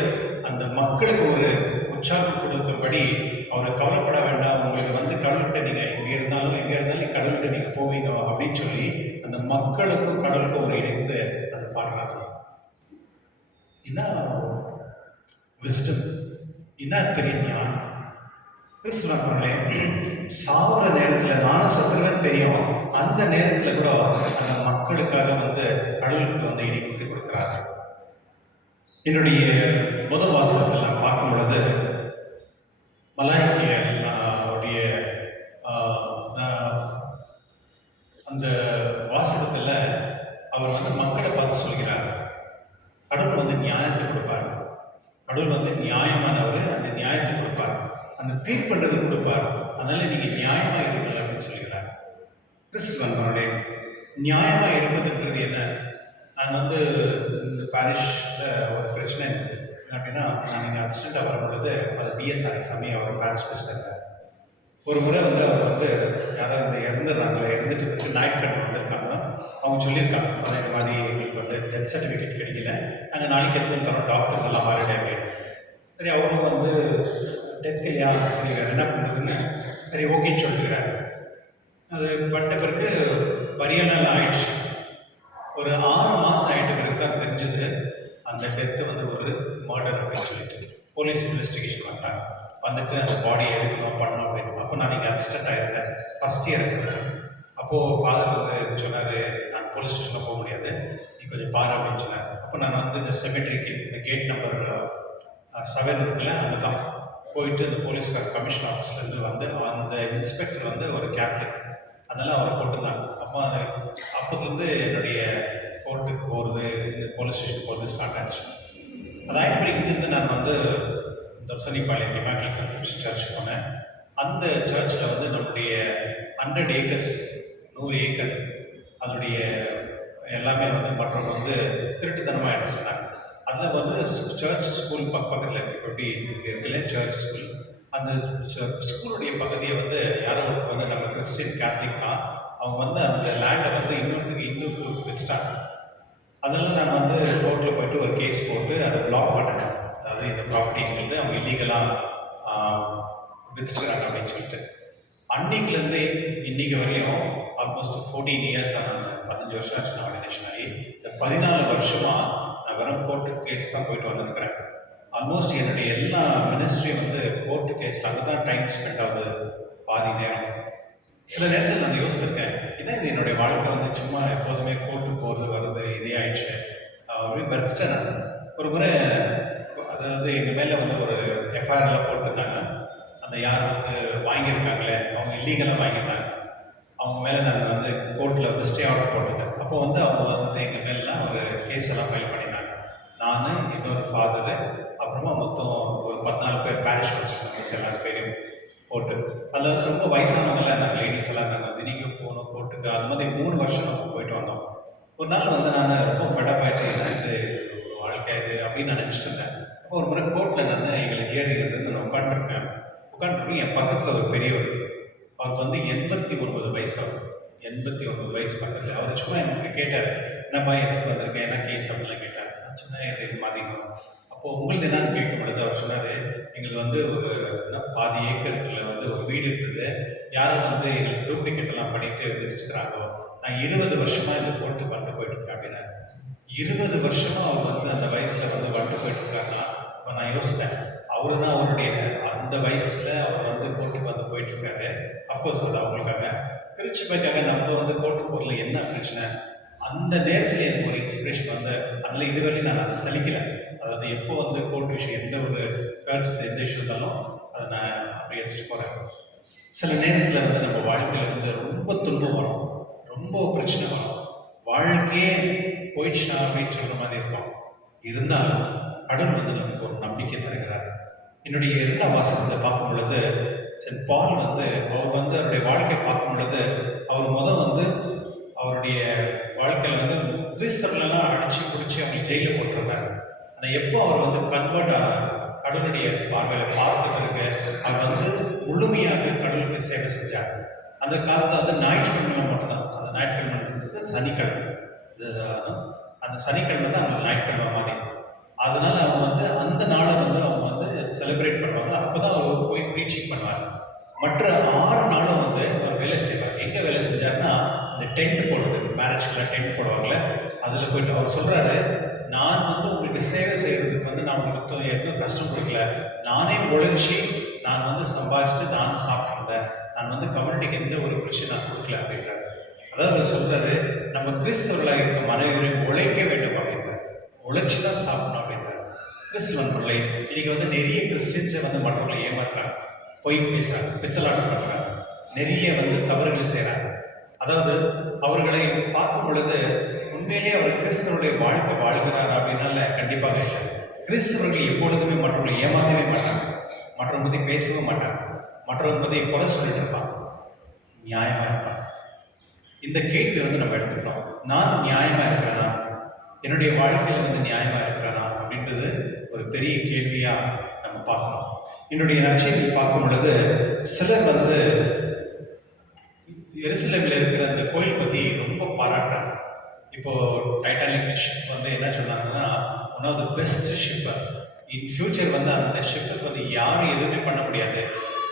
அந்த மக்களுக்கு ஒரு உற்சாகம் கொடுக்கும்படி அவரை கவலைப்பட வேண்டாம், உங்களுக்கு வந்து கடவுள்கிட்ட நீங்கள் எங்கே இருந்தாலும் நீங்கள் கடவுள்கிட்ட நீங்கள் போவீங்க அப்படின்னு சொல்லி அந்த மக்களுக்கும் கடவுளுக்கும் ஒரு இணைந்து அதை பாடுறாங்க. என்ன விஸ்டம், என்ன பெரிய ஞானம். கிறிஸ்துவர்களே, சாவர நேரத்தில் நானும் சத்துருவேன்னு தெரியும், அந்த நேரத்தில் கூட அந்த மக்களுக்காக வந்து கடவுளுக்கு வந்து இணைத்து கொடுக்குறாங்க. என்னுடைய முதல் வாசகத்தில் நான் பார்க்கும் பொழுது மலாய்க்கியர் அவருடைய அந்த வாசகத்தில் அவர் வந்து மக்களை பார்த்து சொல்கிறார், கடவுள் வந்து நியாயத்தை கொடுப்பார், கடவுள் வந்து நியாயமானவர், அந்த நியாயத்தை கொடுப்பார், அந்த தீர்ப்புன்றது கொடுப்பார், அதனால நீங்கள் நியாயமாக இருங்கள் அப்படின்னு சொல்கிறார். கிறிஸ்துவர்களே, நியாயமாக இருப்பதுன்றது என்ன? நான் வந்து இந்த பாரிஷில் ஒரு பிரச்சனை இருக்குது அப்படின்னா, நான் இங்கே அசிஸ்டண்ட்டாக வரும்பொழுது அது டிஎஸ்ஆர் சாமி அவர் பாரிஷ் பிரசிடென்ட். ஒரு முறை வந்து அவர் வந்து யாராவது இந்த இறந்துடுறாங்களே, இறந்துட்டு பிறகு ஞாயிற்றுக்கிழமை வந்திருக்காங்க. அவங்க சொல்லியிருக்காங்க, அதே மாதிரி எங்களுக்கு வந்து டெத் சர்டிஃபிகேட் கிடைக்கல, நாங்கள் நாளைக்கு எடுத்து தரோம், டாக்டர்ஸ் எல்லாம் ஹாலிடே அப்படின்னு. சரி, அவரும் வந்து டெத் இல்லையா சொல்லிக்கிறார், என்ன பண்ணுறதுன்னு சரி ஓகேன்னு சொல்லிக்கிறார். அது பட்ட பிறகு பரியனால் ஆயிடுச்சு. ஒரு 6 மாதம் ஆகிட்ட பிறகு தான் தெரிஞ்சது அந்த டெத்து வந்து ஒரு மர்டர் அப்படின்னு சொல்லிட்டு போலீஸ் இன்வெஸ்டிகேஷன் வந்தாங்க. வந்துட்டு அந்த பாடியை எடுக்கணும் பண்ணணும் அப்படின்னு. அப்போ நான் இங்கே அசிஸ்டண்ட்டாக இருந்தேன், ஃபஸ்ட் இயர் இருந்தேன். அப்போது ஃபாதர் வந்து சொன்னார், நான் போலீஸ் ஸ்டேஷனில் போக முடியாது, நீ கொஞ்சம் பாரு அப்படின்னு சொன்னார். அப்போ நான் வந்து இந்த செமெட்ரிக்கு இந்த கேட் நம்பர் 7 இருக்குல்ல, அங்கே தான் போயிட்டு இந்த போலீஸ் கமிஷன் ஆஃபீஸ்லேருந்து வந்து அந்த இன்ஸ்பெக்டர் வந்து ஒரு கேத்தலிக், அதனால் அவரை போட்டுருந்தாங்க. அப்போதுலேருந்து என்னுடைய கோர்ட்டுக்கு போகிறது, போலீஸ் ஸ்டேஷன் போகிறது ஸ்டார்ட் ஆச்சு. அதாயிட்டு இங்கேருந்து நான் வந்து தர்சனிப்பாளையம் இமாக்கல் கன்செப்ஷன் சர்ச் போனேன். அந்த சர்ச்சில் வந்து நம்முடைய 100 ஏக்கர்ஸ் 100 ஏக்கர் அதனுடைய எல்லாமே வந்து மற்றவங்க வந்து திருட்டுத்தனமாக எடுத்துட்டாங்க. அதில் வந்து சர்ச் ஸ்கூல் பக்கத்தில் எப்படி இருக்குல்ல சர்ச் ஸ்கூல், அந்த ஸ்கூலுடைய பகுதியை வந்து யாரோ ஒருத்தர் வந்து நம்ம கிறிஸ்டின் கேத்தலிக் தான், அவங்க வந்து அந்த லேண்டை வந்து இன்னொருத்துக்கு இந்துக்கு விற்றுட்டாங்க. அதெல்லாம் நான் வந்து கோர்ட்டில் போய்ட்டு ஒரு கேஸ் போட்டு அதை பிளாக் பண்ணேன். அதாவது இந்த ப்ராப்பர்ட்டிங்கிறது அவங்க இல்லீகலாக விற்றுட்டுறாங்க அப்படின்னு சொல்லிட்டு. அன்னைக்குலேருந்து இன்னைக்கு வரையும் ஆல்மோஸ்ட் 14 இயர்ஸ் ஆனாங்க, 15 வருஷம் ஆச்சு நான் ஆர்டினேஷன் ஆகி. இந்த 14 வருஷமாக நான் வெறும் கோர்ட்டு கேஸ் தான் போயிட்டு வந்துருக்கிறேன். ஆல்மோஸ்ட் என்னுடைய எல்லா மினிஸ்ட்ரியும் வந்து கோர்ட்டு கேஸில் அங்கே தான் டைம் ஸ்பெண்ட் ஆகுது பாதி நேரம். சில நேரத்தில் நான் யோசிச்சிருக்கேன், ஏன்னா இது என்னுடைய வாழ்க்கை வந்து சும்மா எப்போதுமே கோர்ட்டு போகிறது வருது இதே ஆயிடுச்சு அப்படின்னு பறிச்சிட்டேன் நான். ஒரு முறை அதாவது எங்கள் மேலே வந்து ஒரு எஃப்ஐஆர்லாம் போட்டிருந்தாங்க. அந்த யார் வந்து வாங்கியிருக்காங்களே அவங்க இல்லீகலாக வாங்கியிருந்தாங்க. அவங்க மேலே நான் வந்து கோர்ட்டில் வந்து ஸ்டே ஆர்டர் போட்டிருந்தேன். அப்போ வந்து அவங்க வந்து எங்கள் மேலாம் ஒரு கேஸ் எல்லாம் ஃபைல் பண்ணியிருந்தாங்க. நான், இன்னொரு ஃபாதரு, அப்புறமா மொத்தம் ஒரு 14 பேர் பேரிஷ் வச்சுருந்தாங்க, எல்லாரும் பேரையும் போட்டு. அதில் வந்து ரொம்ப வயசானவங்களாம் இருந்தாங்க, லேடிஸ் எல்லாம் இருந்தாங்க. தினைக்கும் போகணும் கோர்ட்டுக்கு. அது மாதிரி 3 வருஷம் நம்ம போயிட்டு வந்தோம். ஒரு நாள் வந்து நான் ரொம்ப ஃபெடப் ஆகிட்டு இது ஒரு வாழ்க்கை இது அப்படின்னு நான் நினச்சிட்டு இருந்தேன். அப்போ ஒரு முறை கோர்ட்டில் நான் எங்களுக்கு ஹியரிங் இருந்தது. நான் உட்காந்துருக்கேன். என் பக்கத்தில் ஒரு பெரியவர், அவருக்கு வந்து 89 வயசு ஆகும். 89 வயசு பக்கத்தில். அவர் சும்மா எனக்கு கேட்டார், என்னப்பா எதுக்கு வந்திருக்கேன், என்ன கேஸ் அப்படின்லாம் கேட்டார். நான் சொன்னேன், இது மாதிரிங்க. அப்போது உங்களுக்கு என்னன்னு கேட்கும் பொழுது அவர் சொன்னார், எங்களுக்கு வந்து ஒரு பாதி ஏக்கருக்குள்ள வந்து ஒரு வீடு இருக்குது, யாரும் வந்து எங்களுக்கு டூப்ளிகேட் எல்லாம் பண்ணிட்டு வச்சுக்கிறாங்கோ. நான் 20 வருஷமாக இதை போட்டு வந்துட்டு போயிட்டுருக்கேன் அப்படின்னா. 20 வருஷமாக அவர் வந்து அந்த வயசில் வந்து வந்துட்டு போயிட்டுருக்காருன்னா, இப்போ நான் யோசித்தேன், அவருன்னா அவருடைய அந்த வயசில் அவர் வந்து கோர்ட்டுக்கு வந்து போயிட்டுருக்காரு. அஃப்கோர்ஸ் அது அவங்களுக்காக. திருச்சிபைக்காக நம்ம வந்து கோர்ட்டுக்கு போகிறதுல என்ன பிரச்சனை? அந்த நேரத்தில் எனக்கு ஒரு இன்ஸ்பிரேஷன் வந்து, அதில் இதுவரையும் நான் அதை சலிக்கலை. அதாவது எப்போ வந்து கோர்ட் விஷயம் எந்த ஒரு சர்ச் எந்த இஷ்யூ இருந்தாலும் அதை நான் அப்படி எடுத்துகிட்டு போகிறேன். சில நேரத்தில் வந்து நம்ம வாழ்க்கையில் வந்து ரொம்ப துன்பம் வரும், ரொம்ப பிரச்சனை வரும், வாழ்க்கையே போயிடுச்சா அப்படின்னு சொல்கிற மாதிரி இருக்கும். இருந்தாலும் கடவுள் வந்து நமக்கு ஒரு நம்பிக்கை தருகிறார். என்னுடைய 2ஆம் வாசகத்தை பார்க்கும் பொழுது சென்ட் பால் வந்து அவர் வந்து அவருடைய வாழ்க்கையை பார்க்கும் பொழுது அவர் வந்து அவருடைய வாழ்க்கையில் வந்து கிறிஸ்தவர்களெல்லாம் அடிச்சு பிடிச்சி அவங்க ஜெயிலில் போட்டிருந்தார். ஆனால் எப்போ அவர் வந்து கன்வெர்ட் ஆனார், கடவுளுடைய பார்வையில் பார்த்த பிறகு அவர் வந்து முழுமையாக கடவுளுக்கு சேவை செஞ்சார். அந்த காலத்தில் வந்து ஞாயிற்றுக்கிழமை மட்டும்தான், அந்த ஞாயிற்றுக்கிழமைன்றது சனிக்கிழமை, அந்த சனிக்கிழமை தான் அவங்க ஞாயிற்றுக்கிழமை மாதிரி. அதனால அவங்க வந்து அந்த நாளை வந்து அவங்க வந்து செலிப்ரேட் பண்ணுவாங்க. அப்போ தான் அவர் போய் ப்ரீச்சிங் பண்ணுவார். மற்ற 6 நாளும் வந்து அவர் வேலை செய்வார். எங்கே வேலை செஞ்சார்னா, இந்த டென்ட் போடுறது, மேரேஜ்க்கெல்லாம் டென்ட் போடுவாங்களே, அதில் போயிட்டு அவர் சொல்கிறாரு, நான் வந்து உங்களுக்கு சேவை செய்கிறதுக்கு வந்து நான் உங்களுக்கு எதுவும் கஷ்டம் கொடுக்கல, நானே உழைச்சி நான் வந்து சம்பாதிச்சுட்டு நான் சாப்பிட்ருந்தேன், நான் வந்து கம்யூனிட்டிக்கு எந்த ஒரு பிரச்சனை நான் கொடுக்கல அப்படின்றாரு. அதாவது அவர் சொல்கிறாரு, நம்ம கிறிஸ்தவர்களாக இருக்க மனைவரையும் உழைக்க வேண்டும் அப்படின்றார், உழைச்சி தான் சாப்பிடணும் அப்படின்றார். கிறிஸ்துவன் பிள்ளை இன்னைக்கு வந்து நிறைய கிறிஸ்டின்ஸை வந்து மற்றவர்களை ஏமாத்துறாங்க, பொய் பேசுகிறாங்க, பித்தலாட்டம் பண்ணுறாங்க, நிறைய வந்து தவறுகளை செய்கிறாங்க. அதாவது அவர்களை பார்க்கும் பொழுது உண்மையிலேயே அவர் கிறிஸ்தவருடைய வாழ்க்கை வாழ்கிறார் அப்படின்னால கண்டிப்பாக இல்லை. கிறிஸ்தவர்கள் எப்பொழுதுமே மற்றவர்களை ஏமாற்றவே மாட்டாங்க, மற்றவங்க பற்றி பேசவும் மாட்டாங்க, மற்றவங்க பற்றி குறை சொல்லிட்டு இருப்பாங்க, நியாயமாக இருப்பாங்க. இந்த கேள்வி வந்து நம்ம எடுத்துக்கணும். நான் நியாயமாக இருக்கிறேனா, என்னுடைய வாழ்க்கையில் வந்து நியாயமாக இருக்கிறேனா அப்படின்றது ஒரு பெரிய கேள்வியாக நம்ம பார்க்கணும். என்னுடைய நற்செய்தியை பார்க்கும் பொழுது சிலர் வந்து எருசலேமில் இருக்கிற அந்த கோயில் பற்றி ரொம்ப பாராட்டுறாங்க. இப்போ டைட்டானிக் ஷிப் வந்து என்ன சொன்னாங்கன்னா, one of the best ship, in future வந்து அந்த ஷிப்புக்கு வந்து யாரும் எதுவுமே பண்ண முடியாது,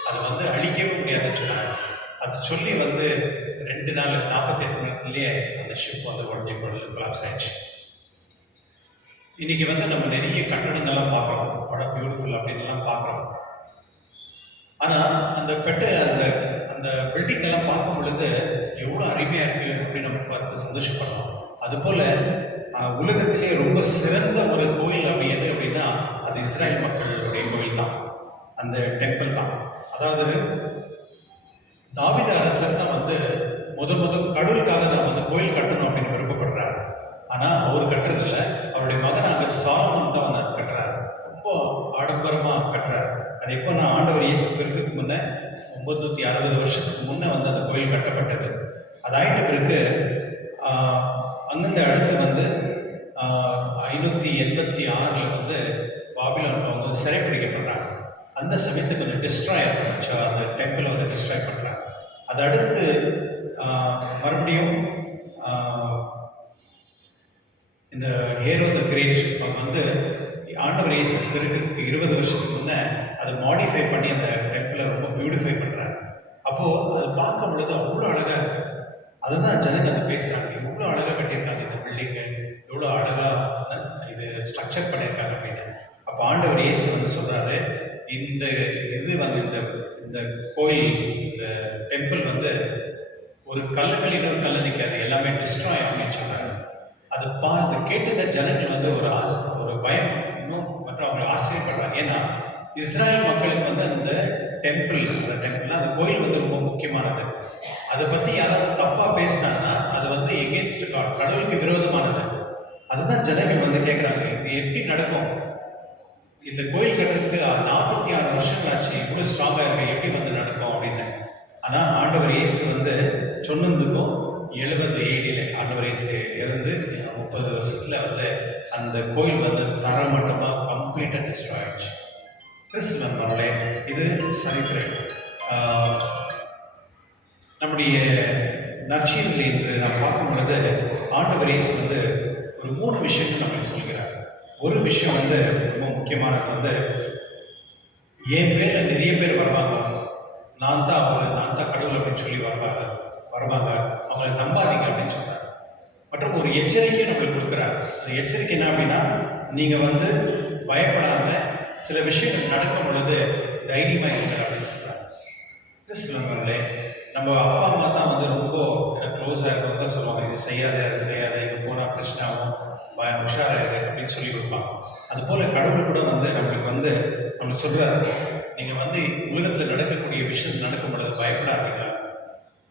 அதை வந்து அழிக்கவே முடியாதுன்னு சொன்னாங்க. அது சொல்லி வந்து 2 நாள் 48 மணி நேரத்துலேயே அந்த ஷிப் வந்து உடஞ்சி கொலாப்ஸ் ஆயிடுச்சு. இன்னைக்கு வந்து நம்ம நிறைய கட்டடங்கள்லாம் பார்க்குறோம், வட பியூட்டிஃபுல் அப்படின்லாம் பார்க்குறோம். ஆனால் அந்த அந்த பில்டிங் எல்லாம் பார்க்கும் பொழுது எவ்வளோ அருமையாக இருக்குது அப்படின்னு நம்ம பார்த்து சந்தோஷப்படலாம். அதுபோல் உலகத்திலே ரொம்ப சிறந்த ஒரு கோயில் அப்படி எது அப்படின்னா அது இஸ்ரேல் மக்களுடைய கோயில் தான், அந்த டெம்பிள் தான். அதாவது தாவீது அரசர் தான் வந்து முதல் கடவுளுக்காக நான் வந்து கோயில் கட்டணும் அப்படின்னு விருப்பப்படுறாரு. ஆனால் அவர் கட்டுறதில்ல, அவருடைய மகனாக சாலமோன் தான் வந்து அது கட்டுறாரு. ரொம்ப ஆடம்பரமாக கட்டுறாரு. அது எப்போ நான் ஆண்டவர் இயேசு பிறகுக்கு முன்னே 960 வருஷத்துக்கு முன்னே வந்து அந்த கோயில் கட்டப்பட்டது. அது ஆயிட்ட பிறகு அங்கிருந்து அடுத்து வந்து 586 வந்து பாபிலோன் அவங்க சிறைப்பிடிக்கப்படுறாங்க. அந்த சமயத்துக்கு கொஞ்சம் டிஸ்ட்ராய் ஆகிடுச்சு, அந்த டெம்பிளை வந்து டிஸ்ட்ராய் பண்ணுறாங்க. அது அடுத்து மறுபடியும் இந்த ஹேரோத் தி கிரேட் அவங்க வந்து ஆண்டவர் இயேசு பிறக்கிறதுக்கு 20 வருஷத்துக்கு முன்னே அதை மாடிஃபை பண்ணி அந்த டெம்பிளை ரொம்ப பியூட்டிஃபை பண்ணுறாங்க. அப்போது அதை பார்க்கும் பொழுது அவ்வளோ அழகாக இருக்குது. அதுதான் ஜனங்க அதை பேசுகிறாங்க, இவ்வளோ அழகாக கட்டியிருக்காங்க இந்த பில்டிங்கு, எவ்வளோ அழகாக இது ஸ்ட்ரக்சர் பண்ணியிருக்காங்க அப்படின்னு. அப்போ ஆண்டவர் இயேசு வந்து சொல்கிறாரு, இந்த இது வந்து இந்த கோயில், இந்த டெம்பிள் வந்து ஒரு கல் மேலே இன்னொரு கல் நிற்காது, எல்லாமே டிஸ்ட்ராய் அப்படின்னு சொல்கிறாங்க. அது கேட்டுட்ட ஜனங்கள் வந்து ஒரு பயம் இன்னும் மற்றும் அவங்க ஆச்சரியப்படுறாங்க. ஏன்னா இஸ்ராயல் மக்களுக்கு வந்து அந்த டெம்பிள் அந்த கோயில் வந்து ரொம்ப முக்கியமானது. அதை பற்றி யாராவது தப்பாக பேசினாங்கன்னா அது வந்து எகென்ஸ்ட் காட், கடவுளுக்கு விரோதமானது. அதுதான் ஜனங்கள் வந்து கேட்குறாங்க, இது எப்படி நடக்கும்? இந்த கோயில் கட்டுறதுக்கு 46 வருஷங்கள் ஆச்சு, இவ்வளோ ஸ்ட்ராங்காக இருக்கு, எப்படி வந்து நடக்கும் அப்படின்னு. ஆனால் ஆண்டவர் இயேசு வந்து சொன்னதுக்கும் 70 AD ஆண்டவர் இயேசு இருந்து 30 வருஷத்தில் வந்து அந்த கோயில் வந்து தரமட்டமாக கம்ப்ளீட்டாக டிஸ்ட்ராய் ஆயிடுச்சு. கிறிஸ்து நண்பர்களே, இது சரித்திரம். நம்முடைய நற்செய்தியில் என்று நாம் பார்க்கும் பொழுது ஆண்டவர் இயேசு வந்து ஒரு 3 விஷயங்கள் நம்மளுக்கு சொல்கிறார். ஒரு விஷயம் வந்து ரொம்ப முக்கியமானது வந்து, என் பேரில் நிறைய பேர் வருவாங்க, நான் தான் கடவுள் அப்படின்னு சொல்லி வருவாங்க, அவங்களை நம்பாதீங்க அப்படின்னு சொல்றாரு. மற்றும் ஒரு எச்சரிக்கை நம்மளுக்கு கொடுக்குறாரு. அந்த எச்சரிக்கை என்ன அப்படின்னா, நீங்கள் வந்து பயப்படாம சில விஷயங்கள் நடக்கும் பொழுது தைரியமாக இருக்கிறார் அப்படின்னு சொல்றாரு. கிறிஸ்துவர்களே, நம்ம அப்பா அம்மா தான் வந்து ரொம்ப க்ளோஸாக இருக்கிறவங்க தான் சொல்லுவாங்க, இது செய்யாத அது செய்யாத, இது போனால் பிரச்சனை ஆகும், உஷாராக அப்படின்னு சொல்லி கொடுப்பாங்க. அதுபோல் கடவுள் கூட வந்து நம்மளுக்கு சொல்கிறாரு, நீங்கள் வந்து உலகத்தில் நடக்கக்கூடிய விஷயம் நடக்கும் பொழுது பயப்படாதீங்க,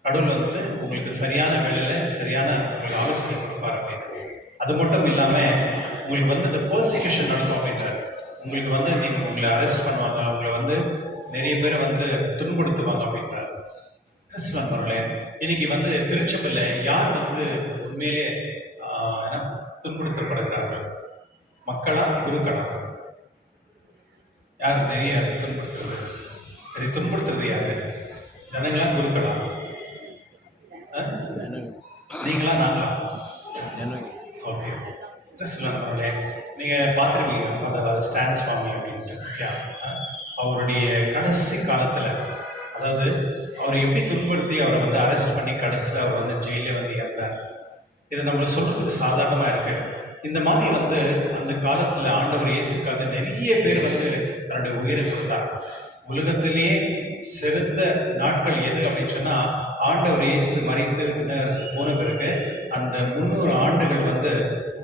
கடவுள் வந்து உங்களுக்கு சரியான வேலையில் சரியான உங்களுக்கு ஆலோசனை கொடுப்பார் அப்படின்னு. அது மட்டும் இல்லாமல் உங்களுக்கு வந்து இந்த பர்சிக்யூஷன் நடக்கும் அப்படின்றார். உங்களுக்கு வந்து நீங்கள் உங்களை அரெஸ்ட் பண்ணுவாங்க, உங்களை வந்து நிறைய பேரை வந்து துன்புறுத்துவாங்க அப்படின்றார். கிறிஸ்துவர்களே, இன்னைக்கு வந்து திருச்சபையில் யார் வந்து உண்மையிலே துன்புறுத்தப்படுகிறார்கள்? மக்களா, குருக்களா? யார் நிறைய துன்புறுத்துறது யாரு? ஜனங்களா, குருக்களா? நீங்களா, நாங்களா? ஓகே. கிறிஸ்துவர்களே, நீங்கள் பார்த்துருக்கீங்க ஃபாதர் ஸ்டான்ஸ் ஃபார்மி அப்படின்ட்டு. அவருடைய கடைசி காலத்தில், அதாவது அவரை எப்படி துன்புறுத்தி அவரை வந்து அரெஸ்ட் பண்ணி கடைசியில் அவர் வந்து ஜெயிலே வந்து இறந்தார். இதை நம்ம சொல்றதுக்கு சாதாரணமாக இருக்கு. இந்த மாதிரி வந்து அந்த காலத்தில் ஆண்டவர் இயேசுக்காக நிறைய பேர் வந்து தன்னுடைய உயிரை கொடுத்தார். உலகத்திலேயே சிறந்த நாட்கள் எது அப்படின்னு சொன்னால், ஆண்டவர் இயேசு மரித்து போன பிறகு அந்த 300 ஆண்டுகள் வந்து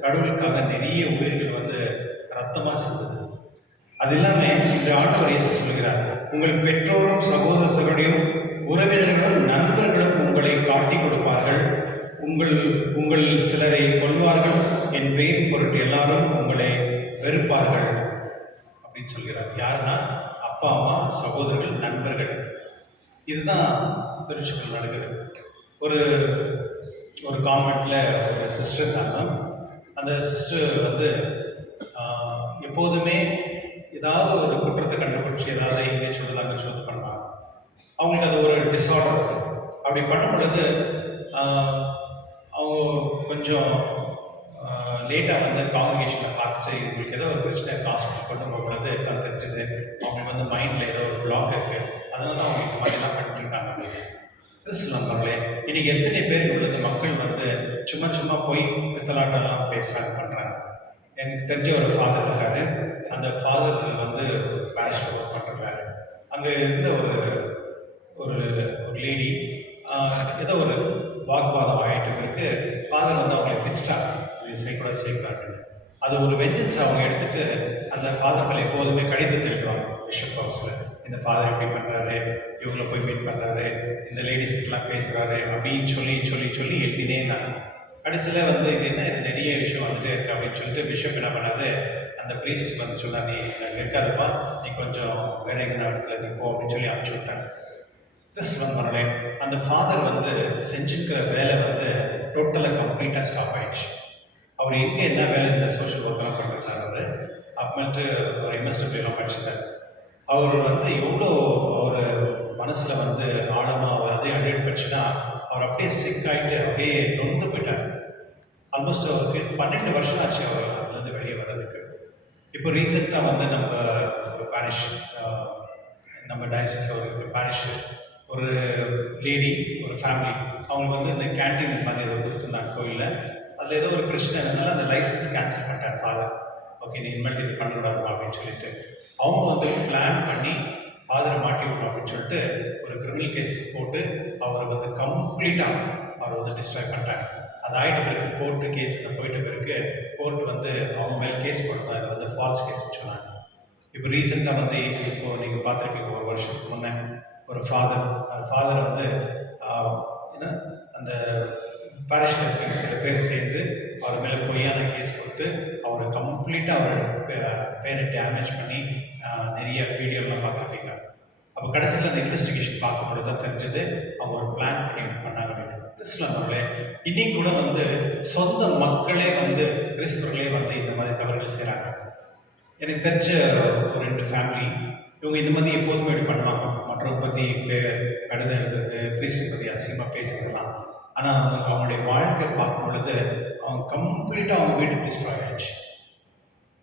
கடவுளுக்காக நிறைய உயிர்கள் வந்து ரத்தமாக சிந்தது. அது இல்லாமல் இன்று ஆண்டவர் இயேசு சொல்கிறார், உங்கள் பெற்றோரும் சகோதர சகோதரியும் உறவினர்களும் நண்பர்களும் உங்களை காட்டி கொடுப்பார்கள், உங்கள் சிலரை கொள்வார்கள், என் பெயர் பொருட்டு எல்லாரும் உங்களை வெறுப்பார்கள் அப்படின்னு சொல்கிறார். யாருன்னா அப்பா அம்மா, சகோதரர்கள், நண்பர்கள். இதுதான் திருச்சபையில் நடக்குது. ஒரு கான்வென்ட்ல ஒரு சிஸ்டர் இருந்தாங்க. அந்த சிஸ்டர் வந்து எப்போதுமே ஏதாவது ஒரு குற்றத்தை கண்டுபிடிச்சி ஏதாவது இங்கே சொல்லுது அங்கே சொல்லுது பண்ணாங்க. அவங்களுக்கு அது ஒரு டிஸார்டர். அப்படி பண்ணும் பொழுது அவங்க கொஞ்சம் லேட்டாக வந்து காங்கிரிகேஷனில் பார்த்துட்டு இவங்களுக்கு ஏதோ ஒரு பிரச்சனை ஹாஸ்பிட்டல் கொண்டு போகும் பொழுது தான் தெரிஞ்சது அவங்களுக்கு வந்து மைண்டில் ஏதோ ஒரு பிளாக் இருக்குது, அதனால தான் அவங்க இந்த மாதிரிலாம் பண்ணிட்டுருக்காங்க அப்படின்னு. கிறிஸ்துவர்களே, இன்னைக்கு எத்தனை பேர் உள்ளது மக்கள் வந்து சும்மா போய் பித்தலாட்டெல்லாம் பேசுகிறாங்க, பண்ணுறாங்க. எனக்கு தெரிஞ்ச ஒரு ஃபாதர் இருக்காரு. அந்த ஃபாதர் வந்து பேரிஷ் ஒர்க் பண்ணுறாரு. அங்கே இருந்த ஒரு லேடி ஏதோ ஒரு வாக்குவாதம் ஆகிட்டு இருக்கு. ஃபாதர் வந்து அவங்களை திட்டாங்க, இது செய்யக்கூடாது. அது ஒரு வெஞ்சன்ஸ் அவங்க எடுத்துட்டு அந்த ஃபாதர்கள் எப்போதுமே கடிதத்தை எழுதுவாங்க பிஷப் ஹவுஸில். இந்த ஃபாதர் எப்படி பண்ணுறாரு, இவங்களை போய் மீட் பண்ணுறாரு, இந்த லேடிஸ்கிட்டலாம் பேசுகிறாரு அப்படின்னு சொல்லி எழுதினே இருந்தாங்க. கடைசியில் வந்து இது நிறைய விஷயம் வந்துட்டே இருக்கு அப்படின்னு சொல்லிட்டு பிஷப் என்ன பண்ணாரு, அந்த ப்ரீஸ்ட்டுக்கு வந்து சொன்னார், நீ அங்கே இருக்காதப்பா, நீ கொஞ்சம் வேற எங்கே இடத்துல நீ போ அப்படின்னு சொல்லி அனுப்பிச்சு விட்டாங்க. கிறிஸ்துவர்களே, அந்த ஃபாதர் வந்து செஞ்சுருக்கிற வேலை வந்து டோட்டலாக கம்ப்ளீட்டாக ஸ்டாப் ஆயிடுச்சு. அவர் எங்கே என்ன வேலை இந்த சோஷியல் ஒர்க்கெல்லாம் பண்ணிருந்தார். அவர் அப்புறமேட்டு அவர் எம்எஸ்டபிள்யூலாம் படிச்சிருந்தார். அவர் வந்து எவ்வளோ அவர் மனசில் வந்து ஆழமாக அவர் அதே அட்வைட் படிச்சுன்னா அவர் அப்படியே சிக் ஆகிட்டு அப்படியே நொந்து போயிட்டார். ஆல்மோஸ்ட் அவருக்கு 12 வருஷம் ஆச்சு அவர் அதுலேருந்து வெளியே வர்றதுக்கு. இப்போ ரீசெண்டாக வந்து நம்ம ஒரு பேரிஷ், நம்ம டயசிஸில் ஒரு பேரிஷ், ஒரு லேடி, ஒரு ஃபேமிலி, அவங்களுக்கு வந்து இந்த கேன்டீன் மாதிரி ஏதோ கொடுத்துருந்தாங்க கோயிலில். அதில் ஏதோ ஒரு பிரச்சனை இருந்தனால அந்த லைசன்ஸ் கேன்சல் பண்ணிட்டார் ஃபாதர். ஓகே, நீ இனிமேல் இது பண்ணக்கூடாது அப்படின்னு சொல்லிட்டு அவங்க வந்து பிளான் பண்ணி ஃபாதரை மாட்டி விடணும் அப்படின்னு சொல்லிட்டு ஒரு கிரிமினல் கேஸ் போட்டு அவரை வந்து கம்ப்ளீட்டாக அவரை வந்து டிஸ்ட்ராய் பண்ணிட்டாங்க. அது ஆகிட்ட பிறகு கோர்ட்டு கேஸ் போயிட்ட பிறகு கோர்ட் வந்து அவங்க மேலே கேஸ் போடுறதா, இது வந்து ஃபால்ஸ் கேஸ்ன்னு சொன்னாங்க. இப்போ ரீசெண்டாக வந்து இப்போது நீங்கள் பார்த்துருக்கீங்க, ஒரு வருஷத்துக்கு முன்னே ஒரு ஃபாதர், அந்த ஃபாதர் வந்து ஏன்னா அந்த பாரிஷில் இருக்க சில பேர் சேர்ந்து அவர் மேலே பொய்யான கேஸ் கொடுத்து அவரை கம்ப்ளீட்டாக அவர் பேரை டேமேஜ் பண்ணி நிறைய வீடியோலாம் பார்த்துருப்பீங்க. அப்போ கடைசியில் அந்த இன்வெஸ்டிகேஷன் பார்க்கும்போது தான் தெரிஞ்சது அவங்க ஒரு பிளான் பண்ணி பண்ணாங்க அப்படின்னு. கிறிஸ்துவர்களே இன்னைக்கு கூட வந்து சொந்த மக்களே வந்து கிறிஸ்தவர்களே வந்து இந்த மாதிரி தவறுகள் செய்கிறாங்க. எனக்கு தெரிஞ்ச ஒரு 2 ஃபேமிலி இவங்க இந்த மாதிரி எப்போதுமே இப்படி பண்ணுவாங்க. மற்றவங்க பற்றி கடிதம் எழுதுறது, பிரீஸ்ட் பற்றி அதிகமாக பேசுறதுலாம். ஆனால் அவங்களுடைய வாழ்க்கை பார்க்கும் பொழுது அவங்க கம்ப்ளீட்டாக அவங்க வீட்டு டிஸ்ட்ராய் ஆயிடுச்சு.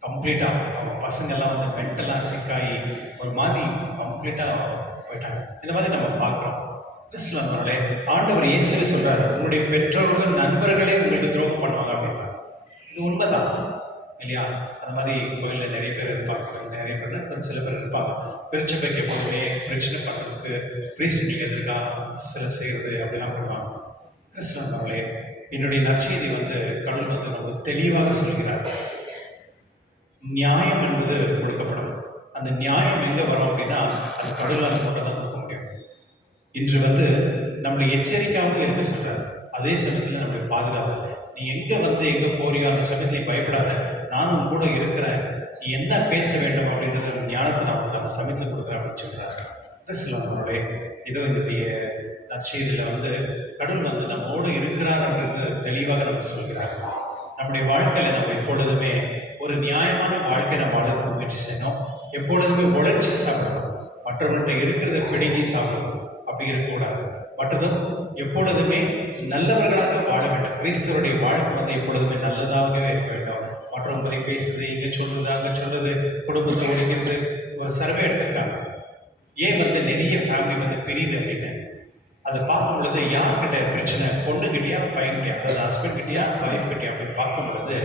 கம்ப்ளீட்டாக அவங்க பசங்கள்லாம் வந்து மென்டலாக சிக்காகி ஒரு மாதிரி கம்ப்ளீட்டாக போயிட்டாங்க. இந்த மாதிரி நம்ம பார்க்குறோம். கிறிஸ்துவர்களே ஆண்டவர் இயேசுவே சொல்கிறார், உங்களுடைய பெற்றோர்கள் நண்பர்களே உங்களுக்கு துரோகம் பண்ணுவாங்க அப்படின்றாங்க. இது உண்மைதான் இல்லையா? அந்த மாதிரி கோயிலில் நிறைய பேர் இருப்பாங்க. நிறைய பேர் கொஞ்சம் சில பேர் இருப்பாங்க. திருச்சபைக்கு எப்போதுமே பிரச்சனை பண்ணுறதுக்கு பிரீஸ்ட் எதிர்க்காக சில செய்கிறது அப்படிலாம் பண்ணுவாங்க. கிறிஸ்துவர்களே என்னுடைய நற்செய்தி வந்து கடவுள் வந்து ரொம்ப தெளிவாக சொல்கிறார். நியாயம் என்பது கொடுக்கப்படும். அந்த நியாயம் எங்கே வரும் அப்படின்னா அது கடவுளால் மட்டும் தான் கொடுக்க முடியும். இன்று வந்து நம்மளை எச்சரிக்கையாகவும் இருக்க சொல்கிறார். அதே சமயத்தில் நம்மளை பாதுகாப்பு. நீ எங்கே போறியோ அந்த சமயத்தில் பயப்படாத, நானும் கூட இருக்கிறேன். நீ என்ன பேச வேண்டும் அப்படின்றது ஞானத்தை நமக்கு அந்த சமயத்தில் கொடுக்குறேன் அப்படின்னு சொல்கிறார். கிறிஸ்துவர்களே இதோ என்னுடைய நற்செய்தியில் வந்து கடவுள் வந்து நம்மோடு இருக்கிறார் அப்படின்றது தெளிவாக நம்ம சொல்கிறார். நம்முடைய வாழ்க்கையில் நம்ம எப்பொழுதுமே ஒரு நியாயமான வாழ்க்கை நம்ம வாழ்றதுக்கு முயற்சி செய்யணும். எப்பொழுதுமே உழைச்சி சாப்பிடணும். மற்றவங்கள்ட்ட இருக்கிறத பிடுங்கி சாப்பிடணும். அப்படி இருக்கக்கூடாது. மற்றதும் எப்பொழுதுமே நல்லவர்களாக வாழ வேண்டும். கிறிஸ்தவருடைய வாழ்க்கை வந்து எப்பொழுதுமே நல்லதாகவே இருக்க வேண்டும். மற்றவங்க பற்றி பேசுறது, இங்கே சொல்றது, அங்கே சொல்றது, குடும்பத்தை உடைக்கிறது. ஒரு சர்வே எடுத்திருக்காங்க. ஏன் வந்து நிறைய ஃபேமிலி வந்து பிரியுது அப்படின்னு. அதை பார்க்கும் பொழுது யார்கிட்ட பிரச்சனை, பொண்ணுகிட்டயா பையன்கிட்டயா, அதாவது ஹஸ்பண்ட் கிட்டயா ஒய்ஃப் கிட்டயா அப்படின்னு பார்க்கும் பொழுது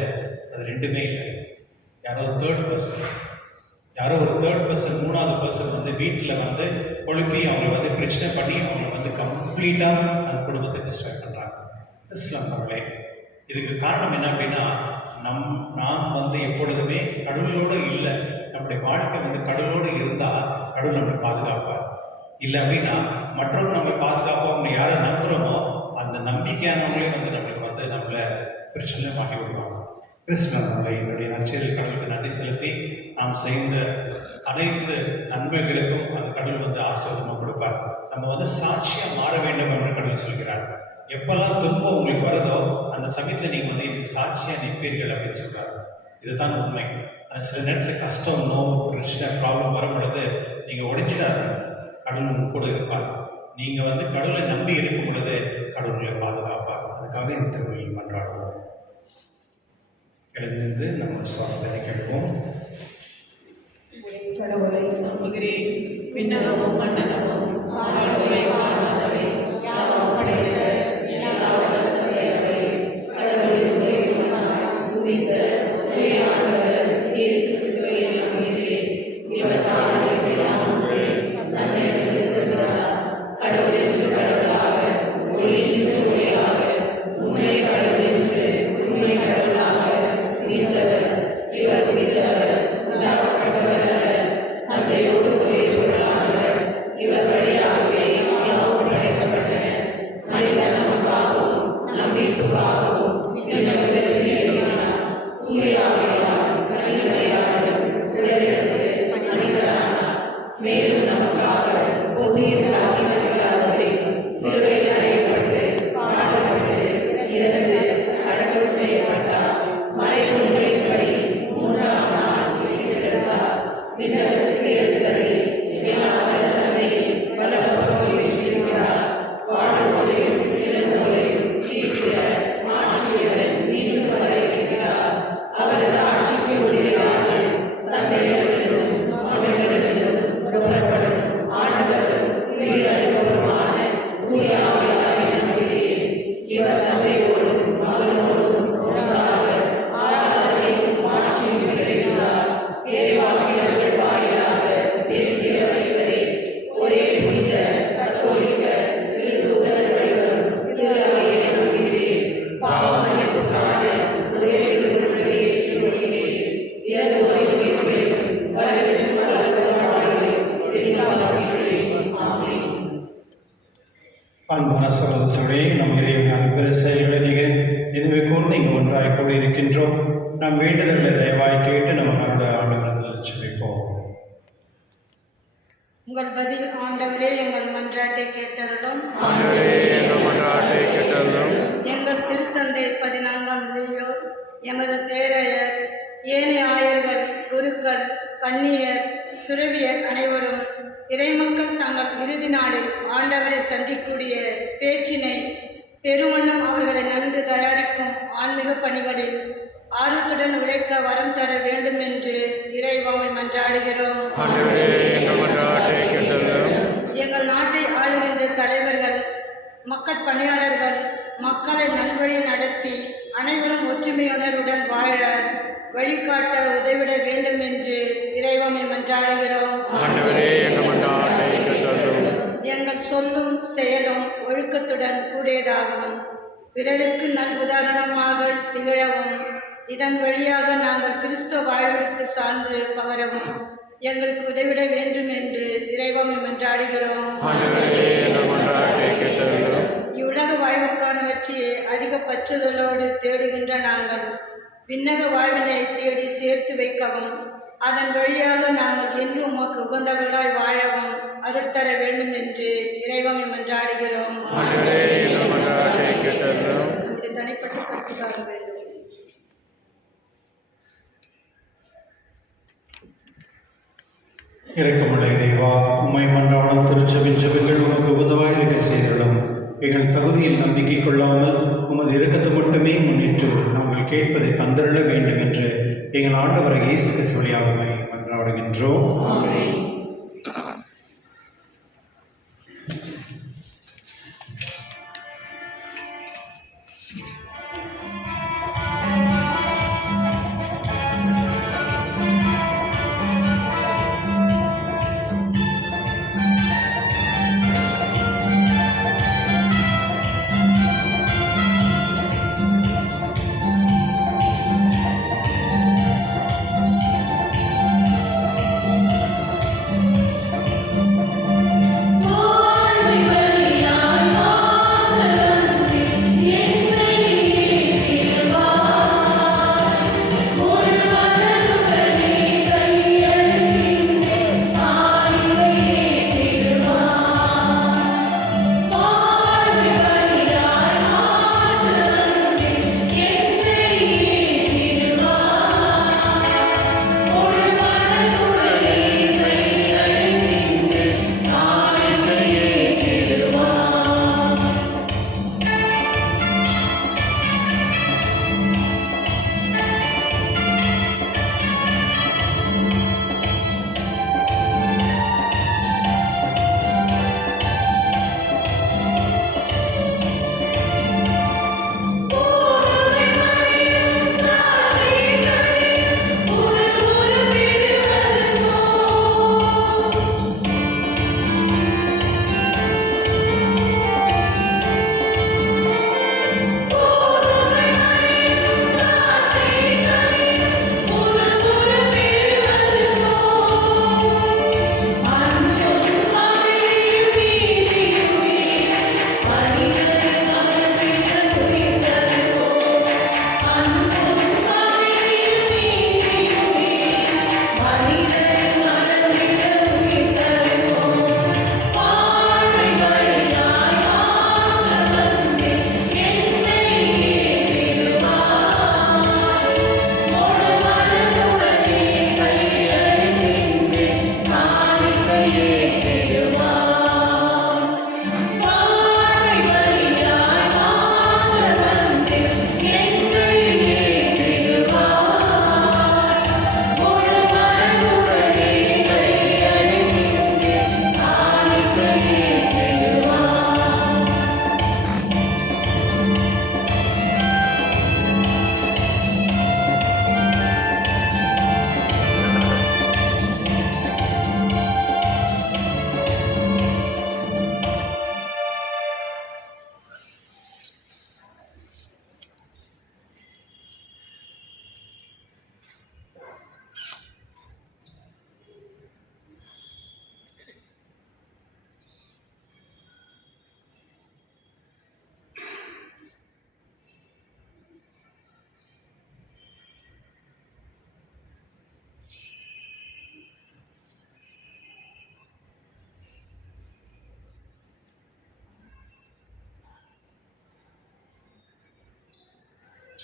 அது ரெண்டுமே இல்லை. யாரோ ஒரு தேர்ட் பர்சன் மூணாவது பர்சன் வந்து வீட்டில் வந்து கொழுப்பி அவங்களை வந்து பிரச்சனை பண்ணி அவங்களை வந்து கம்ப்ளீட்டாக அந்த குடும்பத்தை டிஸ்ட்ராய் பண்ணுறாங்க. இஸ்லாமர்களே இதுக்கு காரணம் என்ன அப்படின்னா நாம் வந்து எப்பொழுதுமே கடவுளோடு இல்லை. நம்முடைய வாழ்க்கை வந்து கடவுளோடு இருந்தால் கடவுள் நம்மளை பாதுகாப்பார். இல்லை அப்படின்னா மற்றவங்க நம்மளை பாதுகாப்போம் யாரை நம்புகிறோமோ அந்த நம்பிக்கையானவங்களே வந்து நம்மளுக்கு வந்து நம்மளை பிரச்சனை மாட்டி விடுவாங்க. கிறிஸ்துவர்களை என்னுடைய நற்செய்தியில் கடவுளுக்கு நன்றி செலுத்தி நாம் செய்த அனைத்து நன்மைகளுக்கும் அந்த கடவுள் வந்து ஆசீர்வாதமாக கொடுப்பார். நம்ம வந்து சாட்சியாக மாற வேண்டும் என்று கடவுள் சொல்கிறார். எப்பெல்லாம் துன்பம் உங்களுக்கு வருதோ அந்த சமயத்தில் நீங்கள் வந்து இதுக்கு சாட்சியாக நிற்பீர்கள் அப்படின்னு சொல்கிறார். இதுதான் உண்மை. ஆனால் சில நேரத்தில் கஷ்டம், பிரச்சனை, ப்ராப்ளம் வரும் பொழுது நீங்கள் உடைச்சிடாது. கடவுள் உங்க கூட இருப்பார். நீங்கள் வந்து கடவுளை நம்பி இருக்கும் பொழுது கடவுளை பாதுகாப்பார். அதுக்காக இந்த திருவிழில் மன்றாடுவோம். எழுந்திருந்து நம்ம சுவாசத்தை கேட்போம். கடவுளை நம்புகிறேன். விண்ணகமும் மண்ணகமும் காணாதவை காணாதவை யாவும் படைத்த கடவுளின் ஒரே மகனாய் உதித்த ஒரே ஆண்டவர் இயேசு கிறிஸ்துவை நம்புகிறேன். இவர் காணாதவையெல்லாம் உண்டு. தந்தையிடம் இருக்கிறார். கடவுள் என்று கடவுளாக, ஒளி என்று ஒளியாக, உண்மை கடவுள் என்று உண்மை கடவுளாக உதித்தவர். இவர் உதித்தவர் உண்டாக்கப்பட்டவர் அல்ல, தந்தையோடு ஒரே பொருளானவர். இவர் வழியாகவே யாவும் படைக்கப்பட்டன. மனிதர் நமக்காகவும் நம் மீட்புக்காகவும் விண்ணகத்தில் எழுதினார். தூய ஆவியார் கன்னிமரியாரிடம் உடலெடுத்து மனிதரானார். மேலும் நமக்காக பொதிய திராவின் அதிகாரத்தில் சிலுவையில் அறையப்பட்டு பாடப்பட்டு இறந்து அடக்கம் செய்யப்பட்டார். மறைநூல்களின்படி 3ஆம் நாள் உயிர்த்தெழுந்தார். விண்ணகத்துக்கு எழுந்தருளி எல்லாம் வல்ல தந்தையின் வலப்பக்கம் வீற்றிருக்கிறார். வாழ்வோரையும் இழந்தோரையும் தீர்க்கிற ஆட்சியுடன் மீண்டும் வர இருக்கிறார். அவரது ஆட்சிக்கு முடிவில்லாமல் தந்தையிடமிருந்தும் மகனிடமிருந்தும் புறப்படும் ஆண்டவரும் உயிரளிப்பவருமான தூய ஆவியாரை நம்புகிறேன். இவர் தந்தையோடும் மகனோடும் ஒன்றாக ஆராதனை கிறிஸ்துவே நம் இறைவன் அன்பு செயல்களை நீங்கள் நினைவு கூர்ந்து இங்கு ஒன்றாய் கூட இருக்கின்றோம். நம் வேண்டுதலை தயவாய் கேட்டு நம்ம மறுட ஆண்டு ஜெபிப்போம். உங்கள் பதில் ஆண்டவரே எங்கள் மன்றாட்டை கேட்டருளும். ஆண்டவரே எங்கள் மன்றாட்டை கேட்டருளும். எங்கள் திருத்தந்தை 14ஆம் லியோ, எமது பேரையர், ஏனைய ஆயர்கள், குருக்கள், கன்னியர், துறவியர் அனைவரும் இறைமக்கள் தங்கள் இறுதி நாளில் ஆண்டவரை சந்திக்கூடிய பேச்சினை பெருவண்ணம் அவர்களை நன்கு தயாரிக்கும் ஆன்மீக பணிகளில் ஆர்வத்துடன் உழைக்க வரம் தர வேண்டும் என்று இறைவாவை மன்றாடுகிறோம். ஆண்டவரே எங்கள் மன்றாட்டை கேட்டருளும். எங்கள் நாட்டை ஆளுகின்ற தலைவர்கள், மக்கள் பணியாளர்கள் மக்களை நல்வழி நடத்தி அனைவரும் ஒற்றுமையுணர்வுடன் வாழ வழிகாட்ட உதவிட வேண்டும் என்று இறைவனை மன்றாடுகிறோம். ஆண்டவரே எங்கள் மன்றாட்டை கேட்டருளும். எங்கள் சொல்லும் செயலும் ஒழுக்கத்துடன் கூடியதாகவும் பிறருக்கு நல் உதாரணமாக திகழவும் இதன் வழியாக நாங்கள் கிறிஸ்துவ வாழ்விற்கு சான்று பகரவும் எங்களுக்கு உதவிட வேண்டும் என்று இறைவனை மன்றாடுகிறோம். ஆண்டவரே எங்கள் மன்றாட்டை கேட்டருளும். இவ்வுலக வாழ்வுக்கான வெற்றியை அதிக பற்றுதலோடு தேடுகின்ற நாங்கள் விண்ணக வாழ்வினை தேடி சேர்த்து வைக்கவும் அதன் வழியாக நாங்கள் என்றும் உமக்கு உகந்தவர்களாய் வாழவும் அருள் தர வேண்டும் என்று இறைவனை மன்றாடுகிறோம். ஆண்டவரே எங்கள் மன்றாட்டை கேட்டருளும். நம்முடைய தனிப்பட்ட கருத்துக்காக வேண்டும். இரக்கமுள்ள இறைவா, உம்மை மன்றாடும் திருச்சபின் ஜெபங்கள் உமக்கு உதவாய் இருக்க செய்திடும். எங்கள் தகுதியில் நம்பிக்கை கொள்ளாமல் உமது இரக்கத்தை மட்டுமே முன்னிட்டு நாங்கள் கேட்பதை தந்தருள வேண்டும் என்று எங்கள் ஆண்டவரை இயேசு கிறிஸ்து வழியாக உம்மை மன்றாடுகின்றோம்.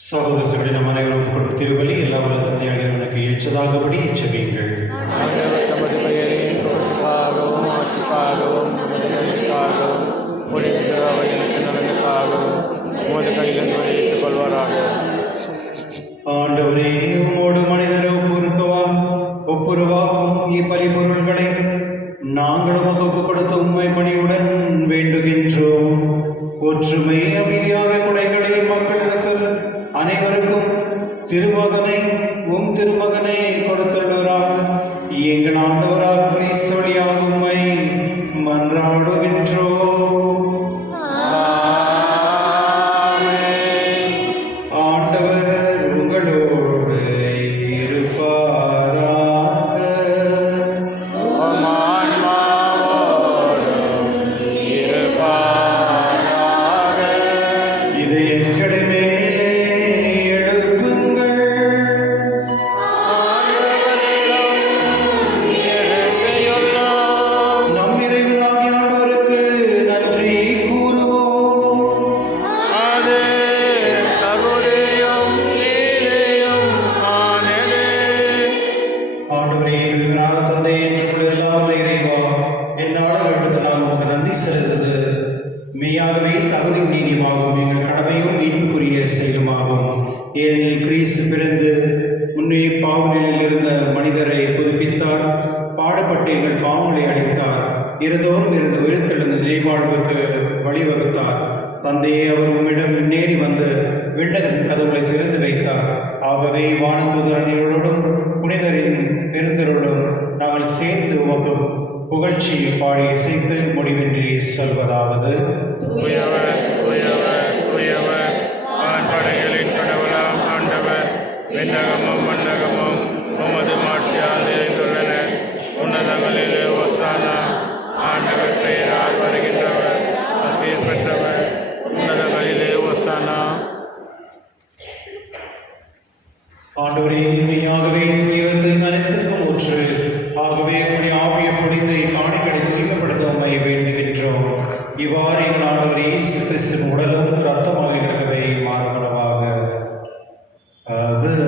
சகோதரர்களை நம் அனைவரும் திருவலி எல்லா வல்ல தந்தையாக எனக்கு ஏற்றதாகபடி எச்சரியுங்கள். ஆண்டவர் தமது பெயரின் புகழ்ச்சிக்காகவும் ஆட்சிக்காகவும் நமது நன்மைக்காகவும் புனித அவைகளுக்கு நலனுக்காகவும் உமது கையிலிருந்து வெளியிட்டுக் கொள்வாராக. ஆண்டவரே, உம்மோடு மனிதரை ஒப்புருவாக்கும் இப்பலிபொருள்களை நாங்கள் உமக்கு ஒப்புக் கொடுத்த உண்மை பணியுடன் வேண்டுகின்றோம். ஒற்றுமை அமைதியாக குடைகளை மக்களிடத்தில் அனைவருக்கும் திருமகனை கொடுத்துள்ளவராக எங்கள் ஆண்டவராக கிறிஸ்து வழியாக உம்மை மன்றாடுகின்றோம். ஆண்டவர் உங்களோடு இருப்பாராக. உம் ஆன்மாவோடும் இருப்பாராக. இதயங்களை மேலே எழுப்புங்கள். நம் இறைவனாகிய ஆண்டவருக்கு நன்றி கூறுவோம். அது தகுதியும் நீதியும் ஆனதே. ஆண்டவரே, தூயவரான தந்தை என்று எல்லாம் இறைவா, என்னால் வேண்டுதலாம் உமக்கு நன்றி செலுத்துது மெய்யாகவே தகுதியும் நீதியுமாகும் எங்கள் கடமையும் மீட்புக்குரிய செயலுமாகும். ஏனெனில் கிறிஸ்து பிறந்து முன்னே பாவநிலையில் இருந்த மனிதரை புதுப்பித்தார், பாடுபட்டு எங்கள் பாவங்களை அளித்தார், இருந்தோறும் இருந்து உயிர்த்தெழுந்த நிலைவாழ்வுக்கு வழிவகுத்தார். தந்தையே, அவர் உம்மிடம் முன்னேறி வந்து விண்ணகத்தின் கதவுகளை திறந்து வைத்தார். ஆகவே வானதூதரணிகளோடும் புனிதரின் பெருந்தருளும் நாங்கள் சேர்ந்து உமக்கு புகழ்ச்சி பாடி இசைத்து முடிவின்றி சொல்வதாவது: தூயவர் தூயவர் தூயவர் வான்படைகளின் கடவுளாம் ஆண்டவர். விண்ணகமும் மண்ணகமும் உமது மாட்சியால் நிறைந்துள்ளன. உன்னதங்களிலே ஒசானா. ஆண்டவர் பெயரால் வருகின்றவர் ஆசீர் பெற்றவர். உன்னதங்களிலே ஒசானா. ஆண்டவரே, உண்மையாகவே தூயவது அனைத்துக்கும் ஊற்று. ஆகவே உம்முடைய ஆவியை பொழிந்து இக்காணிகளை தூய்மைப்படுத்த உம்மை வேண்டுகின்றோம். இவ்வாறு எங்கள் ஆண்டவர் இயேசு கிறிஸ்துவின் உடலும் இரத்தமாக எங்களுக்கவை மாறுபடவாக. அவர்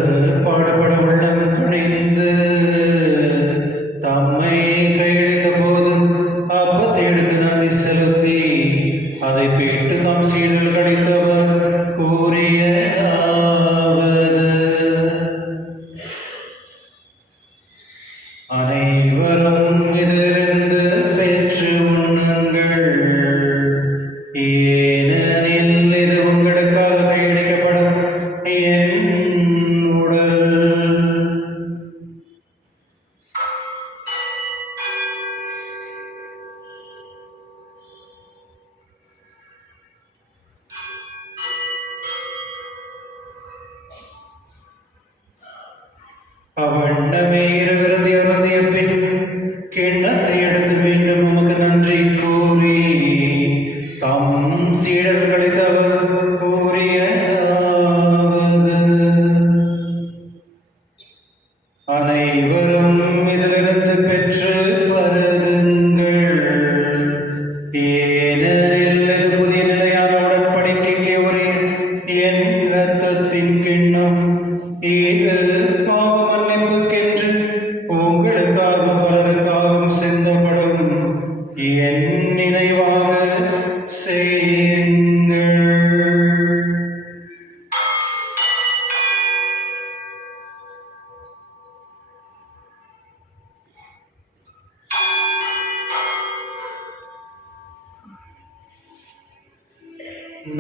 பாடுபட உள்ளம் கணிந்து தம்மை கையளித்த போது அப்பத்தை எடுத்து நன்றி செலுத்தி அதை பேட்டு தம் சீடர்கள் அளித்தவர் கூறியதாவது: அனைவரும் இதிலிருந்து பெற்று உண்ணுங்கள். ஏனெனில் இது உங்களுக்காக கையளிக்கப்படும் என் உடல். அவ்வண்ணமே இரவிருந்தி அருந்திய பின் கிண்ணத்தை எடுத்து மீண்டும் உமக்கு நன்றி கூறி தம் சீடர்களை தவர் கூறியதாவது: அனைவரும் இதிலிருந்து பெற்று பருகுங்கள். ஏனெனில் இது புதிய நிலையான உடன்படிக்கைக்கு உரிய என் இரத்தத்தின் கிண்ணம். இது பாவ மன்னிப்புக்கென்று உங்களுக்காக பலருக்காகவும் சிந்தப்படும். என் நினைவாக செய்யுங்கள்.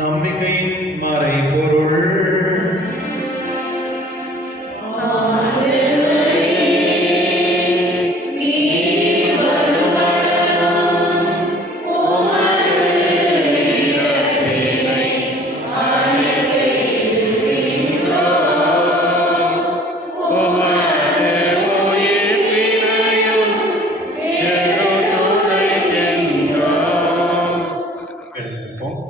நம்பிக்கையின் மறைபொருள். எழுந்திருப்போம்.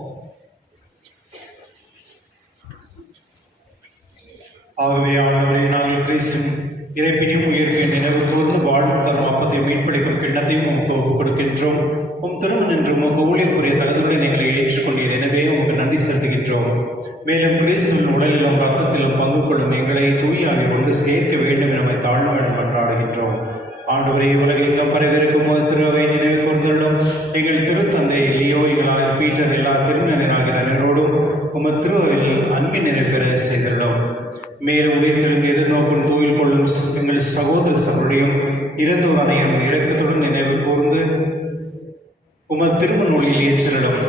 ஆகவே ஆண்டவரே, நாங்கள் கிறிஸ்துவின் இறைப்பினையும் உயிர்ப்பின் நினைவு கூர்ந்து வாழும் தரும் அப்பத்தை மீட்பளிக்கும் கிண்ணத்தையும் உமக்கு ஒப்புக் கொடுக்கின்றோம். உம் திருமணம் என்று உமக்கு ஊழியக்குரிய தகுதியுடன் எங்களை ஏற்றுக்கொண்டீர். எனவே உமக்கு நன்றி செலுத்துகின்றோம். மேலும் கிறிஸ்துவின் உடலிலும் ரத்தத்திலும் பங்கு கொள்ளும் எங்களை தூயாவி கொண்டு சேர்க்க வேண்டும் என நம்மை தாழ்மையுடன் கொண்டாடுகின்றோம். ஆண்டவரே, உலகெங்கும் பரவிருக்கும் ஒரு திருவை நினைவு கூர்ந்துள்ளோம். எங்கள் திருத்தந்தை லியோ, எங்களார் பீட்டர், எல்லா திருநனாகிற அனைவரோடும் உமது திருவில் அன்பின் நிறைவேற செய்துள்ளோம். மேலும் உயிர்த்தெழும் எதிர்நோக்கும் தூயில் கொள்ளும் எங்கள் சகோதர சகோதரியும் இறந்தோர் அனைவரும் இரக்கத்துடன் நினைவு கூர்ந்து உமது திருமண ஒளியில் ஏற்றிடும்.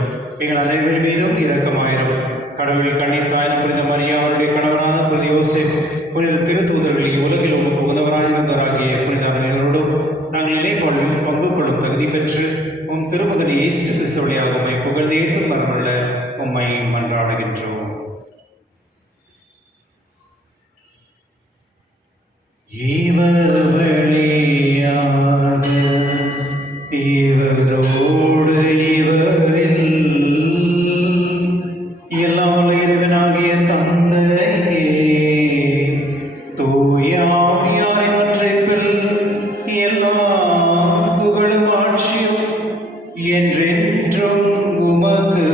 எங்கள் அனைவர் மீதும் இரக்கமாயிரும். கடவுள் கண்ணித்தாயின புனித மரியா, அவருடைய கணவரான புனித யோசேப், புனித திருத்தூதர்கள், உலகில் உமக்கு உதவராயிருந்தவராகிய புனித அனைவரோடும் நாங்கள் இணைவாழ்வில் பங்கு கொள்ளும் தகுதி பெற்று உம் திருமகன் இயேசு கிறிஸ்து வழியாக உம்மை புகழ்ந்தேத்தும் வரமுள்ள உம்மை மன்றாடுகின்றோம். இவர் வழியாக இவரோடு இவரில் எல்லாம் வல்ல இறைவனாகிய தந்தையே, தூய ஆவியாரின் ஒன்றைப்பில் எல்லா புகழும் ஆட்சியும் என்றென்றும் உமக்கு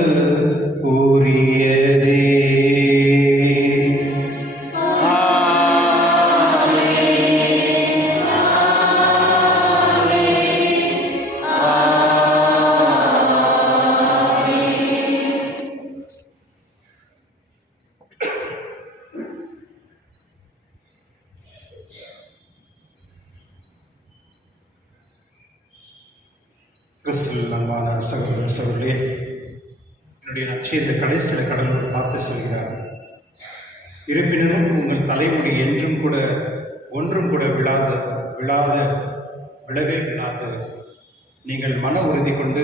உரியதே. கிறிஸ்துவில் அன்பான சகோதர சகோதரியே, என்னுடைய நற்செய்தியை கடைசியில் கடவுள் பார்த்து சொல்கிறார். இருப்பினும் உங்கள் தலைமுடி என்றும் கூட ஒன்றும் கூட விழவே விழாது. நீங்கள் மன உறுதி கொண்டு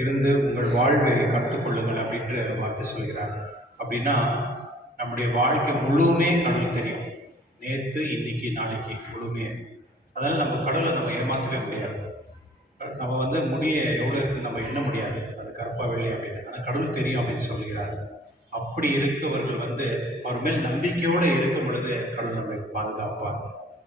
இருந்து உங்கள் வாழ்வை கற்றுக்கொள்ளுங்கள் அப்படின்ற வார்த்தை சொல்கிறார். அப்படின்னா நம்முடைய வாழ்க்கை முழுமே கடவுள் தெரியும். நேற்று, இன்னைக்கு, நாளைக்கு முழுமையே. அதனால் நம்ம கடவுளை நம்ம ஏமாற்றவே முடியாது. நம்ம முடிய எவ்வளோ இருக்குன்னு நம்ம எண்ண முடியாது, அது கருப்பா வெள்ளி அப்படின்னு. ஆனால் கடவுள் தெரியும் அப்படின்னு சொல்கிறார். அப்படி இருக்கவர்கள் அவர் மேல் நம்பிக்கையோடு இருக்கும் பொழுது கடவுள் நம்மை பாதுகாப்பார்.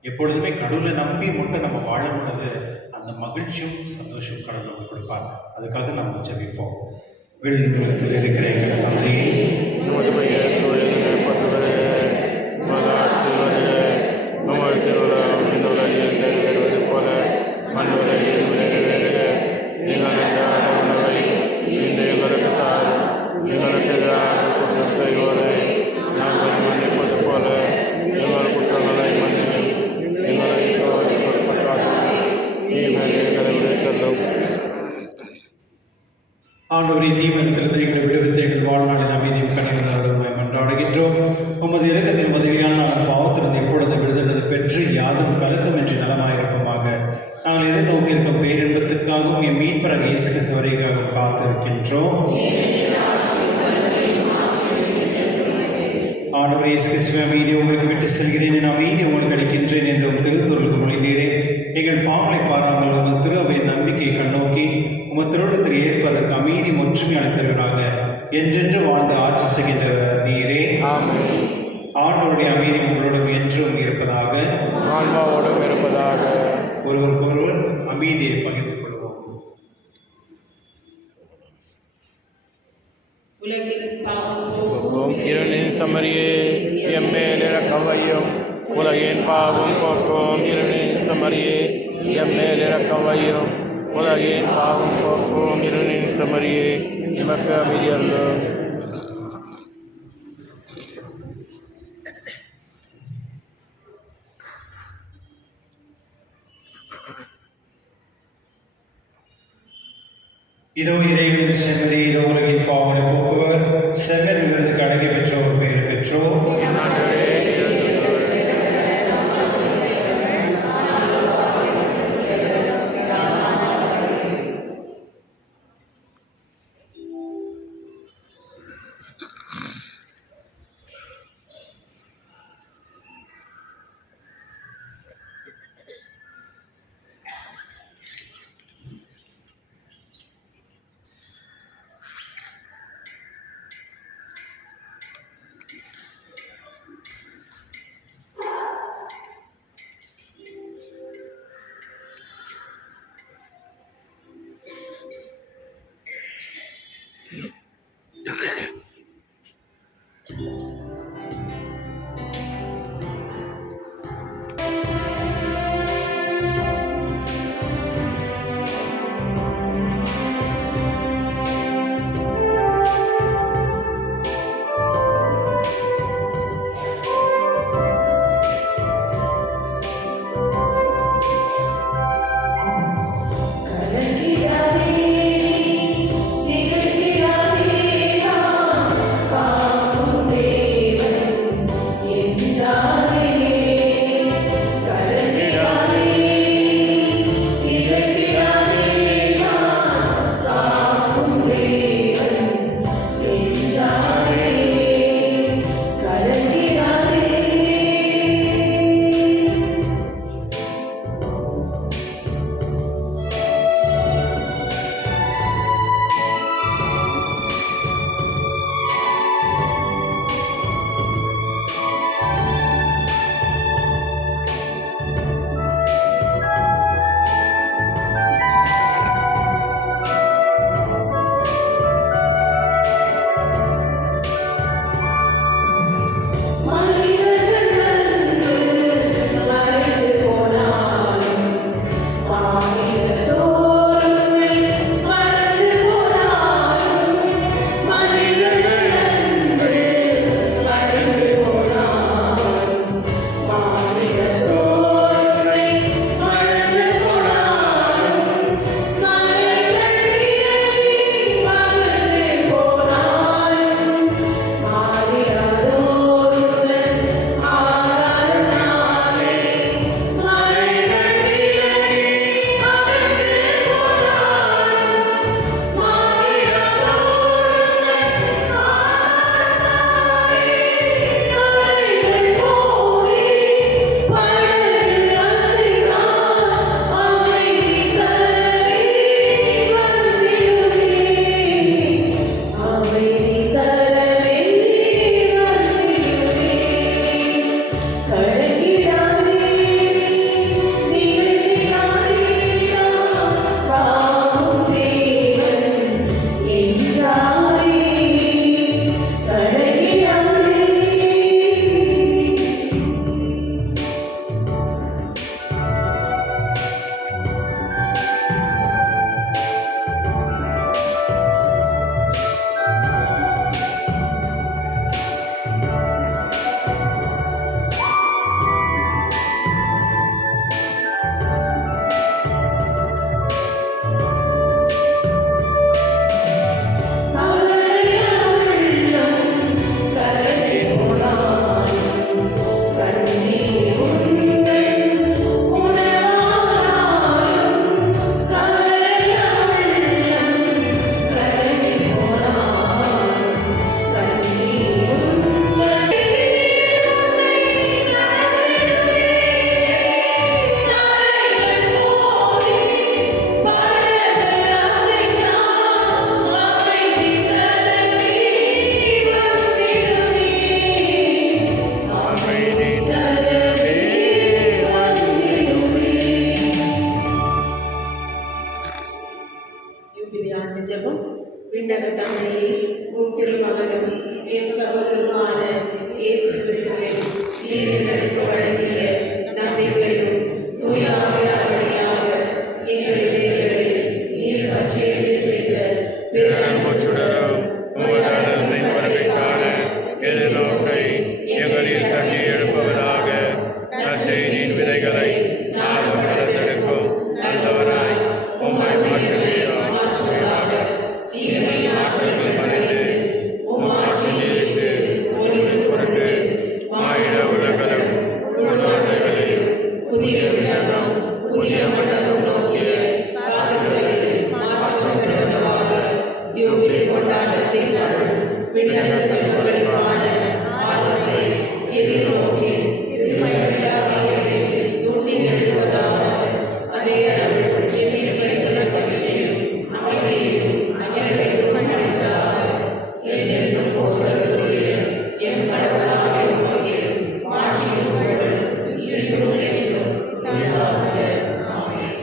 எப்பொழுதுமே கடவுளை நம்பி மட்டும் நம்ம வாழும் பொழுது அந்த மகிழ்ச்சியும் சந்தோஷம் கடவுள் நமக்கு கொடுப்பார். அதுக்காக நம்ம ஜெபிப்போம். விண்ணுலகத்தில் இருக்கிற எங்கள் தந்தையை, எங்களுக்கு எதிராக குற்றம் செய்வோரை நாங்கள் மன்னிப்பது போல எங்கள் குற்றங்களை மன்னியும். எங்களை தீமைகளை விடுவித்தள்ளும். ஆண்டவரே, தீமையிலிருந்து எங்களை விடுவித்து எங்கள் வாழ்நாளில் அமைதியும் கனிவுடன் மன்றாடுகின்றோம். உமது இரக்கத்தின் உதவியால் நாங்கள் பாவத்திலிருந்து எப்பொழுது விடுதலை பெற்று யாதும் கலக்கமின்றி நலமாயிருப்போமாக. நாங்கள் எதிர்நோக்கி இருக்கும் பேரின்பத்துக்காகவும் என் மீட்பராக இயேசு கிறிஸ்து வருகைக்காகவும் காத்திருக்கின்றோம். ஆண்டவரே இயேசு கிறிஸ்துவே, அமைதியை உங்களுக்கு விட்டு செல்கிறேன், என் அமைதியை உங்களுக்கு அளிக்கின்றேன் என்றும் திருத்தொருக்கு மொழிந்தீரே. எங்கள் பாவங்களை பாராமல் உமது திரு அவையின் நம்பிக்கையை கண்ணோக்கி உமது திருவுள்ளத்தில் ஏற்பதற்கு அமைதி ஒற்றுமை அளித்தவராக என்றென்று வாழ்ந்து ஆட்சி செய்கின்றவர் நீரே. ஆமென். ஆண்டவருடைய அமைதி உங்களோடும் என்றும் இருப்பதாக, ஆன்மாவோடும் இருப்பதாக. ஒருவருக்கொருவர் அமைதியை பகிர்ந்து கொள்வோம். உலகின் பாவம் போக்கும் இருளின் சமரியே, எம்மேல் இரக்கம் வையும். உலகின் பாவம் போக்கும் இருளின் சமரியே, எம்மேல் இரக்கம் வையும். உலகின் பாவம் போக்கும் இருளின் சமரியே, எமக்கு அமைதி அருளும். இதோ இறைவனின் செம்மறி, இதோ உலகின் பாவங்களை போக்குவர். செம்மறி விருதுக்கு அழகி பெற்றோர் பெயர் பெற்றோர். எங்களுக்கு வழங்கிய நம்பிக்கையும் தூய ஆவியார் வழியாக எங்கள் இதயங்களில் நீர் பச்சையடி செய்த பிற அன்பு சுடரும் உமது அரசை வரவைக்கான எதிர்நோக்கை எங்களில் தட்டி எழுப்புவதாக நற்செய்தியின் விதைகளை நாளும் வளர்த்தெடுக்கும் நல்லவராய் உம்மை மாற்றுவதாக தீமை மாற்றங்கள் மறைந்து உம் ஆட்சியில் இருந்து ஒளியின் பொருட்டு மாயிட உலகம் உள்நாடுகளையும் புதிய விண்ணகம் புதிய மண்டலம் நோக்கிய காலங்களில் மாற்றம் பெறுவதாக யூபிலி கொண்டாட்டத்தின் அருள் விண்ணக செல்வங்களுக்கான ஆர்வத்தை எதிர்நோக்கி தூண்டி எழுவதாக அதே அருள் எம்மிடம் வைத்துள்ள பரிசையும் அமைதியையும் அகிலமெங்கும் அளிப்பதாக என்றென்றும் போற்றலுக்குரிய எம் கடவுளாகிய உமக்கு மாட்சியும் புகழும் இன்றும் என்றும் உண்டாகுக. ஆமென்.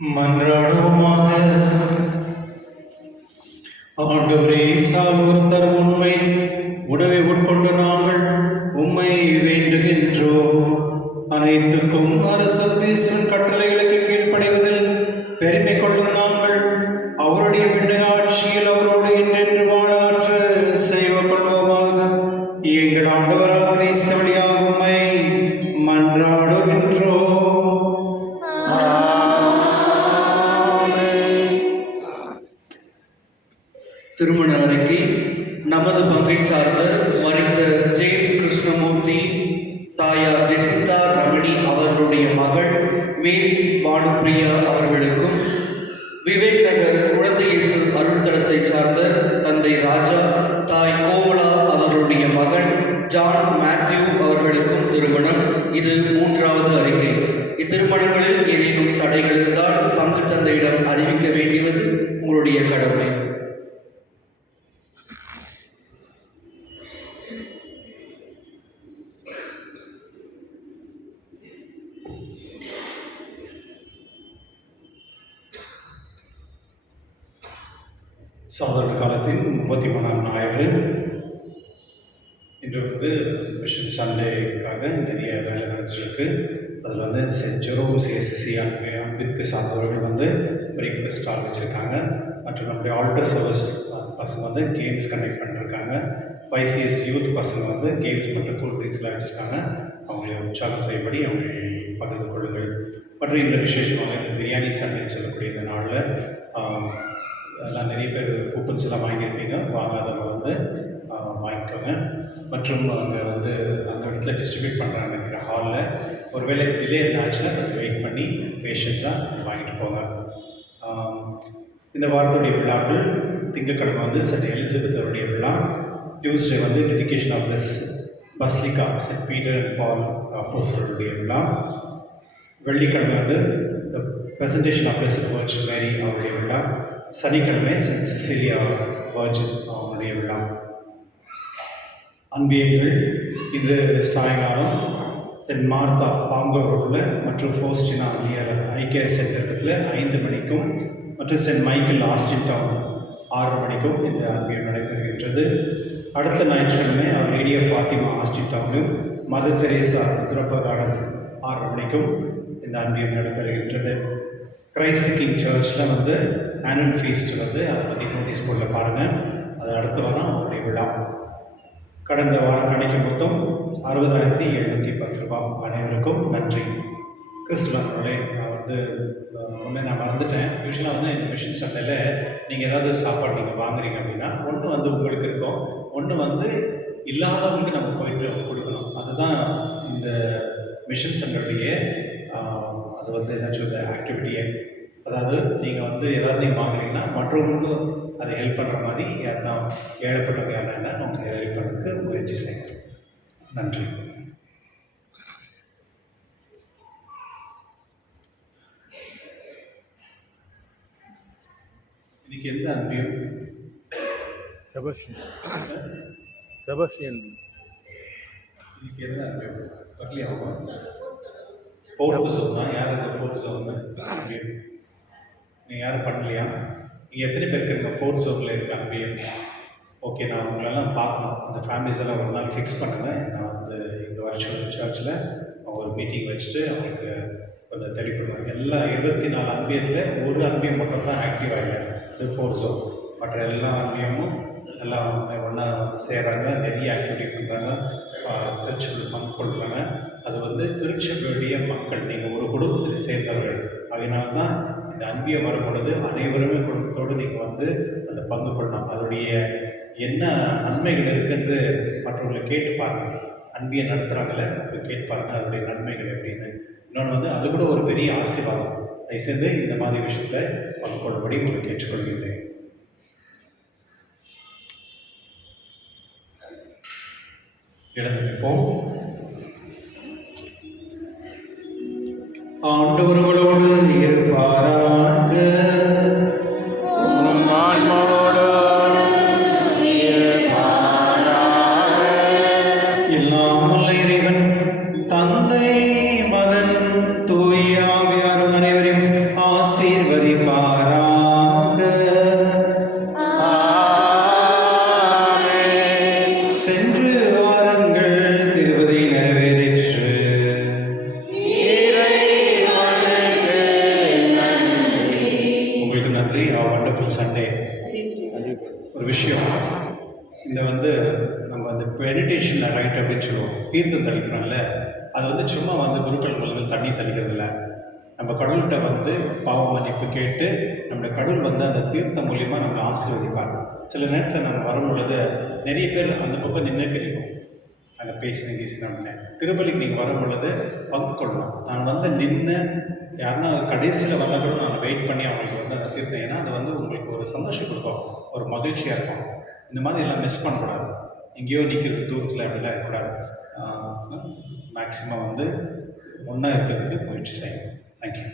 மன்றாடுவோமாக. ஆண்டவரே, சாவோர் தரும் உண்மை உணவை உட்கொண்டு நாங்கள் உம்மை வேண்டுகின்றோம். அனைத்துக்கும் அரசீஸ்வரன் கட்டளைகளுக்கு கீழ்ப்படைவதில் பெருமை கொள்ளும் நாங்கள் அவருடைய விண்ணக ஆட்சியில் அவரோடு என்றென்று வாழாற்று செய்து கொள்வோமாக. எங்கள் ஆண்டவராக கிறிஸ்து வழியாக உம்மை மன்றாடுகின்றோம். திருமண அறிக்கை. நமது பங்கை சார்ந்த மறைந்த ஜேம்ஸ் கிருஷ்ணமூர்த்தி தாயார் ஜெசிந்தா ரமணி அவர்களுடைய மகள் மேரி பானுப்பிரியா அவர்களுக்கும், விவேக் நகர் குழந்தை இயேசு அருள்தளத்தை சார்ந்த தந்தை ராஜா தாய் கோமலா அவர்களுடைய மகன் ஜான் மேத்யூ அவர்களுக்கும் திருமணம். இது 3வது அறிக்கை. இத்திருமணங்களில் ஏதேனும் தடைகள் இருந்தால் பங்கு தந்தையிடம் அறிவிக்க வேண்டியது உங்களுடைய கடமை. சாதாரண காலத்தின் 33ஆம் ஞாயிறு. இன்று வந்து மிஷன் சண்டேக்காக நிறைய வேலை நடந்துட்டுருக்கு. அதில் வந்து சென்ட் ஜெரோம் சிஎஸ்சி அன்பிற்கு சார்ந்தவர்கள் வந்து பிரேக்ஃபாஸ்ட் ஸ்டால் வச்சுருக்காங்க. மற்றும் நம்முடைய ஆல்டர் சர்வீஸ் பசங்க வந்து கேம்ஸ் கண்டக்ட் பண்ணிருக்காங்க. YCS யூத் பசங்க வந்து கேம்ஸ் மற்றும் கூல் ட்ரிங்க்ஸ்லாம் வச்சுருக்காங்க. அவங்களை உற்சாகம் செய்யபடி அவங்களை பகிர்ந்து கொள்ளுங்கள். மற்றும் இந்த விசேஷமாக இந்த பிரியாணி சண்டைன்னு சொல்லக்கூடிய இந்த நாளில் எல்லாம் நிறைய பேர் கூப்பன்ஸ் எல்லாம் வாங்கியிருப்பீங்க. வாங்காதவங்க வந்து வாங்கிக்கோங்க. மற்றும் அங்கே வந்து அந்த இடத்துல டிஸ்ட்ரிபியூட் பண்ணுறாங்க இருக்கிற ஹாலில். ஒருவேளை டிலே இருந்தாச்சுன்னா கொஞ்சம் வெயிட் பண்ணி பேஷன்ஸாக வாங்கிட்டு போங்க. இந்த வாரத்துடைய விழாக்கள்: திங்கட்கிழமை வந்து சென்ட் எலிசபெத் அவருடைய விழா. டியூஸ்டே வந்து dedication of this basilica Saint Peter and Paul அப்போஸ்தலருடைய விழா. வெள்ளிக்கிழமை வந்து the presentation of blessed virgin Mary அவருடைய விழா. சனிக்கிழமை சென்ட் சிசிலியா வர்ஜின் அவருடைய விழா. அன்பியங்கள் இன்று சாயங்காலம் சென்ட் மார்த்தா பாங்கோ ரோட்டில் மற்றும் ஃபோஸ்டினா நியர் ஐக்கிய சென்டரத்தில் 5 மணிக்கும் மற்றும் சென்ட் மைக்கேல் ஆஸ்டின் டவுன் 6 மணிக்கும் இந்த அன்பியம் நடைபெறுகின்றது. அடுத்த ஞாயிற்றுக்கிழமை Our Lady of Fatima Austin டவுனிலும் மதர் தெரேசா துரப்ப கார்டன் 6 மணிக்கும் இந்த அன்பியம் நடைபெறுகின்றது. கிரைஸ்ட் கிங் சர்ச்சில் வந்து ஆனுவல் ஃபீஸ்ட் வந்து அதை பற்றி நோட்டீஸ் போர்டில் பாருங்கள். அது அடுத்த வாரம் அவருடைய விழா. கடந்த வாரம் கணக்கு மொத்தம் 60,710 ரூபாய். அனைவருக்கும் நன்றி. கிறிஸ்துவர்களே, நான் வந்து நான் மறந்துட்டேன். யூஸ்வலாக வந்து இந்த மிஷன் சண்டையில் நீங்கள் ஏதாவது சாப்பாடு நீங்கள் வாங்குறீங்க அப்படின்னா ஒன்று வந்து உங்களுக்கு இருக்கும், ஒன்று வந்து இல்லாதவங்களுக்கு நம்ம போயிட்டு கொடுக்கணும். அதுதான் இந்த மிஷன் சண்டையுடைய அது வந்து என்ன சொல்கிறது ஆக்டிவிட்டியே. அதாவது நீங்கள் வந்து ஏதாவது நீங்கள் வாங்குறீங்கன்னா மற்றவங்களுக்கும் அதை ஹெல்ப் பண்ணுற மாதிரி யாருன்னா ஏழைப்பட்டவங்க யாருன்னா உங்களுக்கு ஹெல்ப் பண்ணுறதுக்கு முயற்சி செய்யுங்க. நன்றி. இன்னைக்கு எந்த அன்பியம்? செபஸ்டியன் இன்னைக்கு என்ன வரலையா அவங்க? ஃபோர்த்து ஜோனா? யார் இந்த ஃபோர்த் ஜோனு? நீங்கள் யாரும் பண்ணலையா? நீங்கள் எத்தனை பேர் இருக்கீங்க ஃபோர்த் ஜோனில் இருக்க அம்பிஎம்? ஓகே, நான் உங்களெல்லாம் பார்க்கணும். அந்த ஃபேமிலிஸ் எல்லாம் ஒரு நாள் ஃபிக்ஸ் பண்ணுங்கள். நான் வந்து இந்த வருஷம் சர்ச்சில் ஒரு மீட்டிங் வச்சுட்டு அவங்களுக்கு கொஞ்சம் தெளிப்படுவாங்க. எல்லா 24 அன்பியத்தில் ஒரு அன்பியம் மட்டும் தான் ஆக்டிவாக இல்லை, அது ஃபோர்த் ஜோன். மற்ற எல்லா அன்பியமும் எல்லாம் ஒன்றா வந்து சேர்றாங்க, நிறைய ஆக்டிவிட்டி பண்ணுறாங்க, திருச்சபையில் பங்கு கொள்கிறாங்க. அது வந்து திருச்சபையுடைய மக்கள், நீங்கள் ஒரு குடும்பத்தில் சேர்ந்தவர்கள். அதனால தான் இந்த அன்பியம் வரும் பொழுது அனைவருமே குடும்பத்தோடு நீங்கள் வந்து அந்த பங்கு கொள்ளணும். அதோடைய என்ன நன்மைகள் இருக்குன்னு மற்றவங்களை கேட்டு பாருங்கள். அன்பியை நடத்துகிறாங்களே போய் கேட்டு பாருங்கள் அதோடைய நன்மைகள் எப்படின்னு. இன்னொன்று வந்து அது கூட ஒரு பெரிய ஆசீர்வாதம். தயவுசெய்து இந்த மாதிரி விஷயத்தில் பங்கு கொள்ளும்படி உங்களை கேட்டுக்கொள்கின்றேன். எழுந்திருப்போம். ஆண்டவர்களோடு இருப்பாராக. உம் ஆன்மாவோடும் இருப்பாராக. எல்லாம் வல்ல இறைவன் தந்தை, மகன், தூய ஆவியாரும் அனைவரையும் ஆசீர்வதிப்பாராக. ஆமென். சென்று வாருங்கள், திருப்பதி நிறைவேறிற்று. இறைவனுக்கு நன்றி. உங்களுக்கு நன்றி. Wonderful Sunday. ஒரு விஷயம், இந்த வந்து நம்ம அந்த மெடிடேஷன் ரைட் அப்படின்னு சொல்லுவோம், தீர்த்தம் தெளிக்கிறோம்ல, அது வந்து சும்மா வந்து குருக்கள் மூலங்கள் தண்ணி தெளிக்கிறது இல்லை. நம்ம கடவுள்கிட்ட வந்து பாவ மன்னிப்பு கேட்டு நம்மளோட கடவுள் வந்து அந்த தீர்த்தம் மூலியமாக நம்மளை ஆசீர்வதிப்பாங்க. சில நேரத்தில் நம்ம வரும் பொழுது நிறைய பேர் அந்த பக்கம் நின்றுக்கிறீங்க, அங்கே பேசினோம்னு. திருப்பலிக்கு நீங்கள் வரும் பொழுது பங்கு கொள்ளலாம். நான் வந்து நின்று யாருன்னா கடைசியில் வந்தால் கூட நான் வெயிட் பண்ணி அவங்களுக்கு வந்து அந்த தீர்த்தம், ஏன்னா அது வந்து உங்களுக்கு ஒரு சந்தோஷம் கொடுக்கும், ஒரு மகிழ்ச்சியாக இருக்கும். இந்த மாதிரி எல்லாம் மிஸ் பண்ணக்கூடாது. எங்கேயோ நிற்கிறது தூரத்தில் அப்படிலாம் இருக்கக்கூடாது. மேக்ஸிமம் வந்து ஒன்றா இருக்கிறதுக்கு முயற்சி செய்யணும். தேங்க்யூ.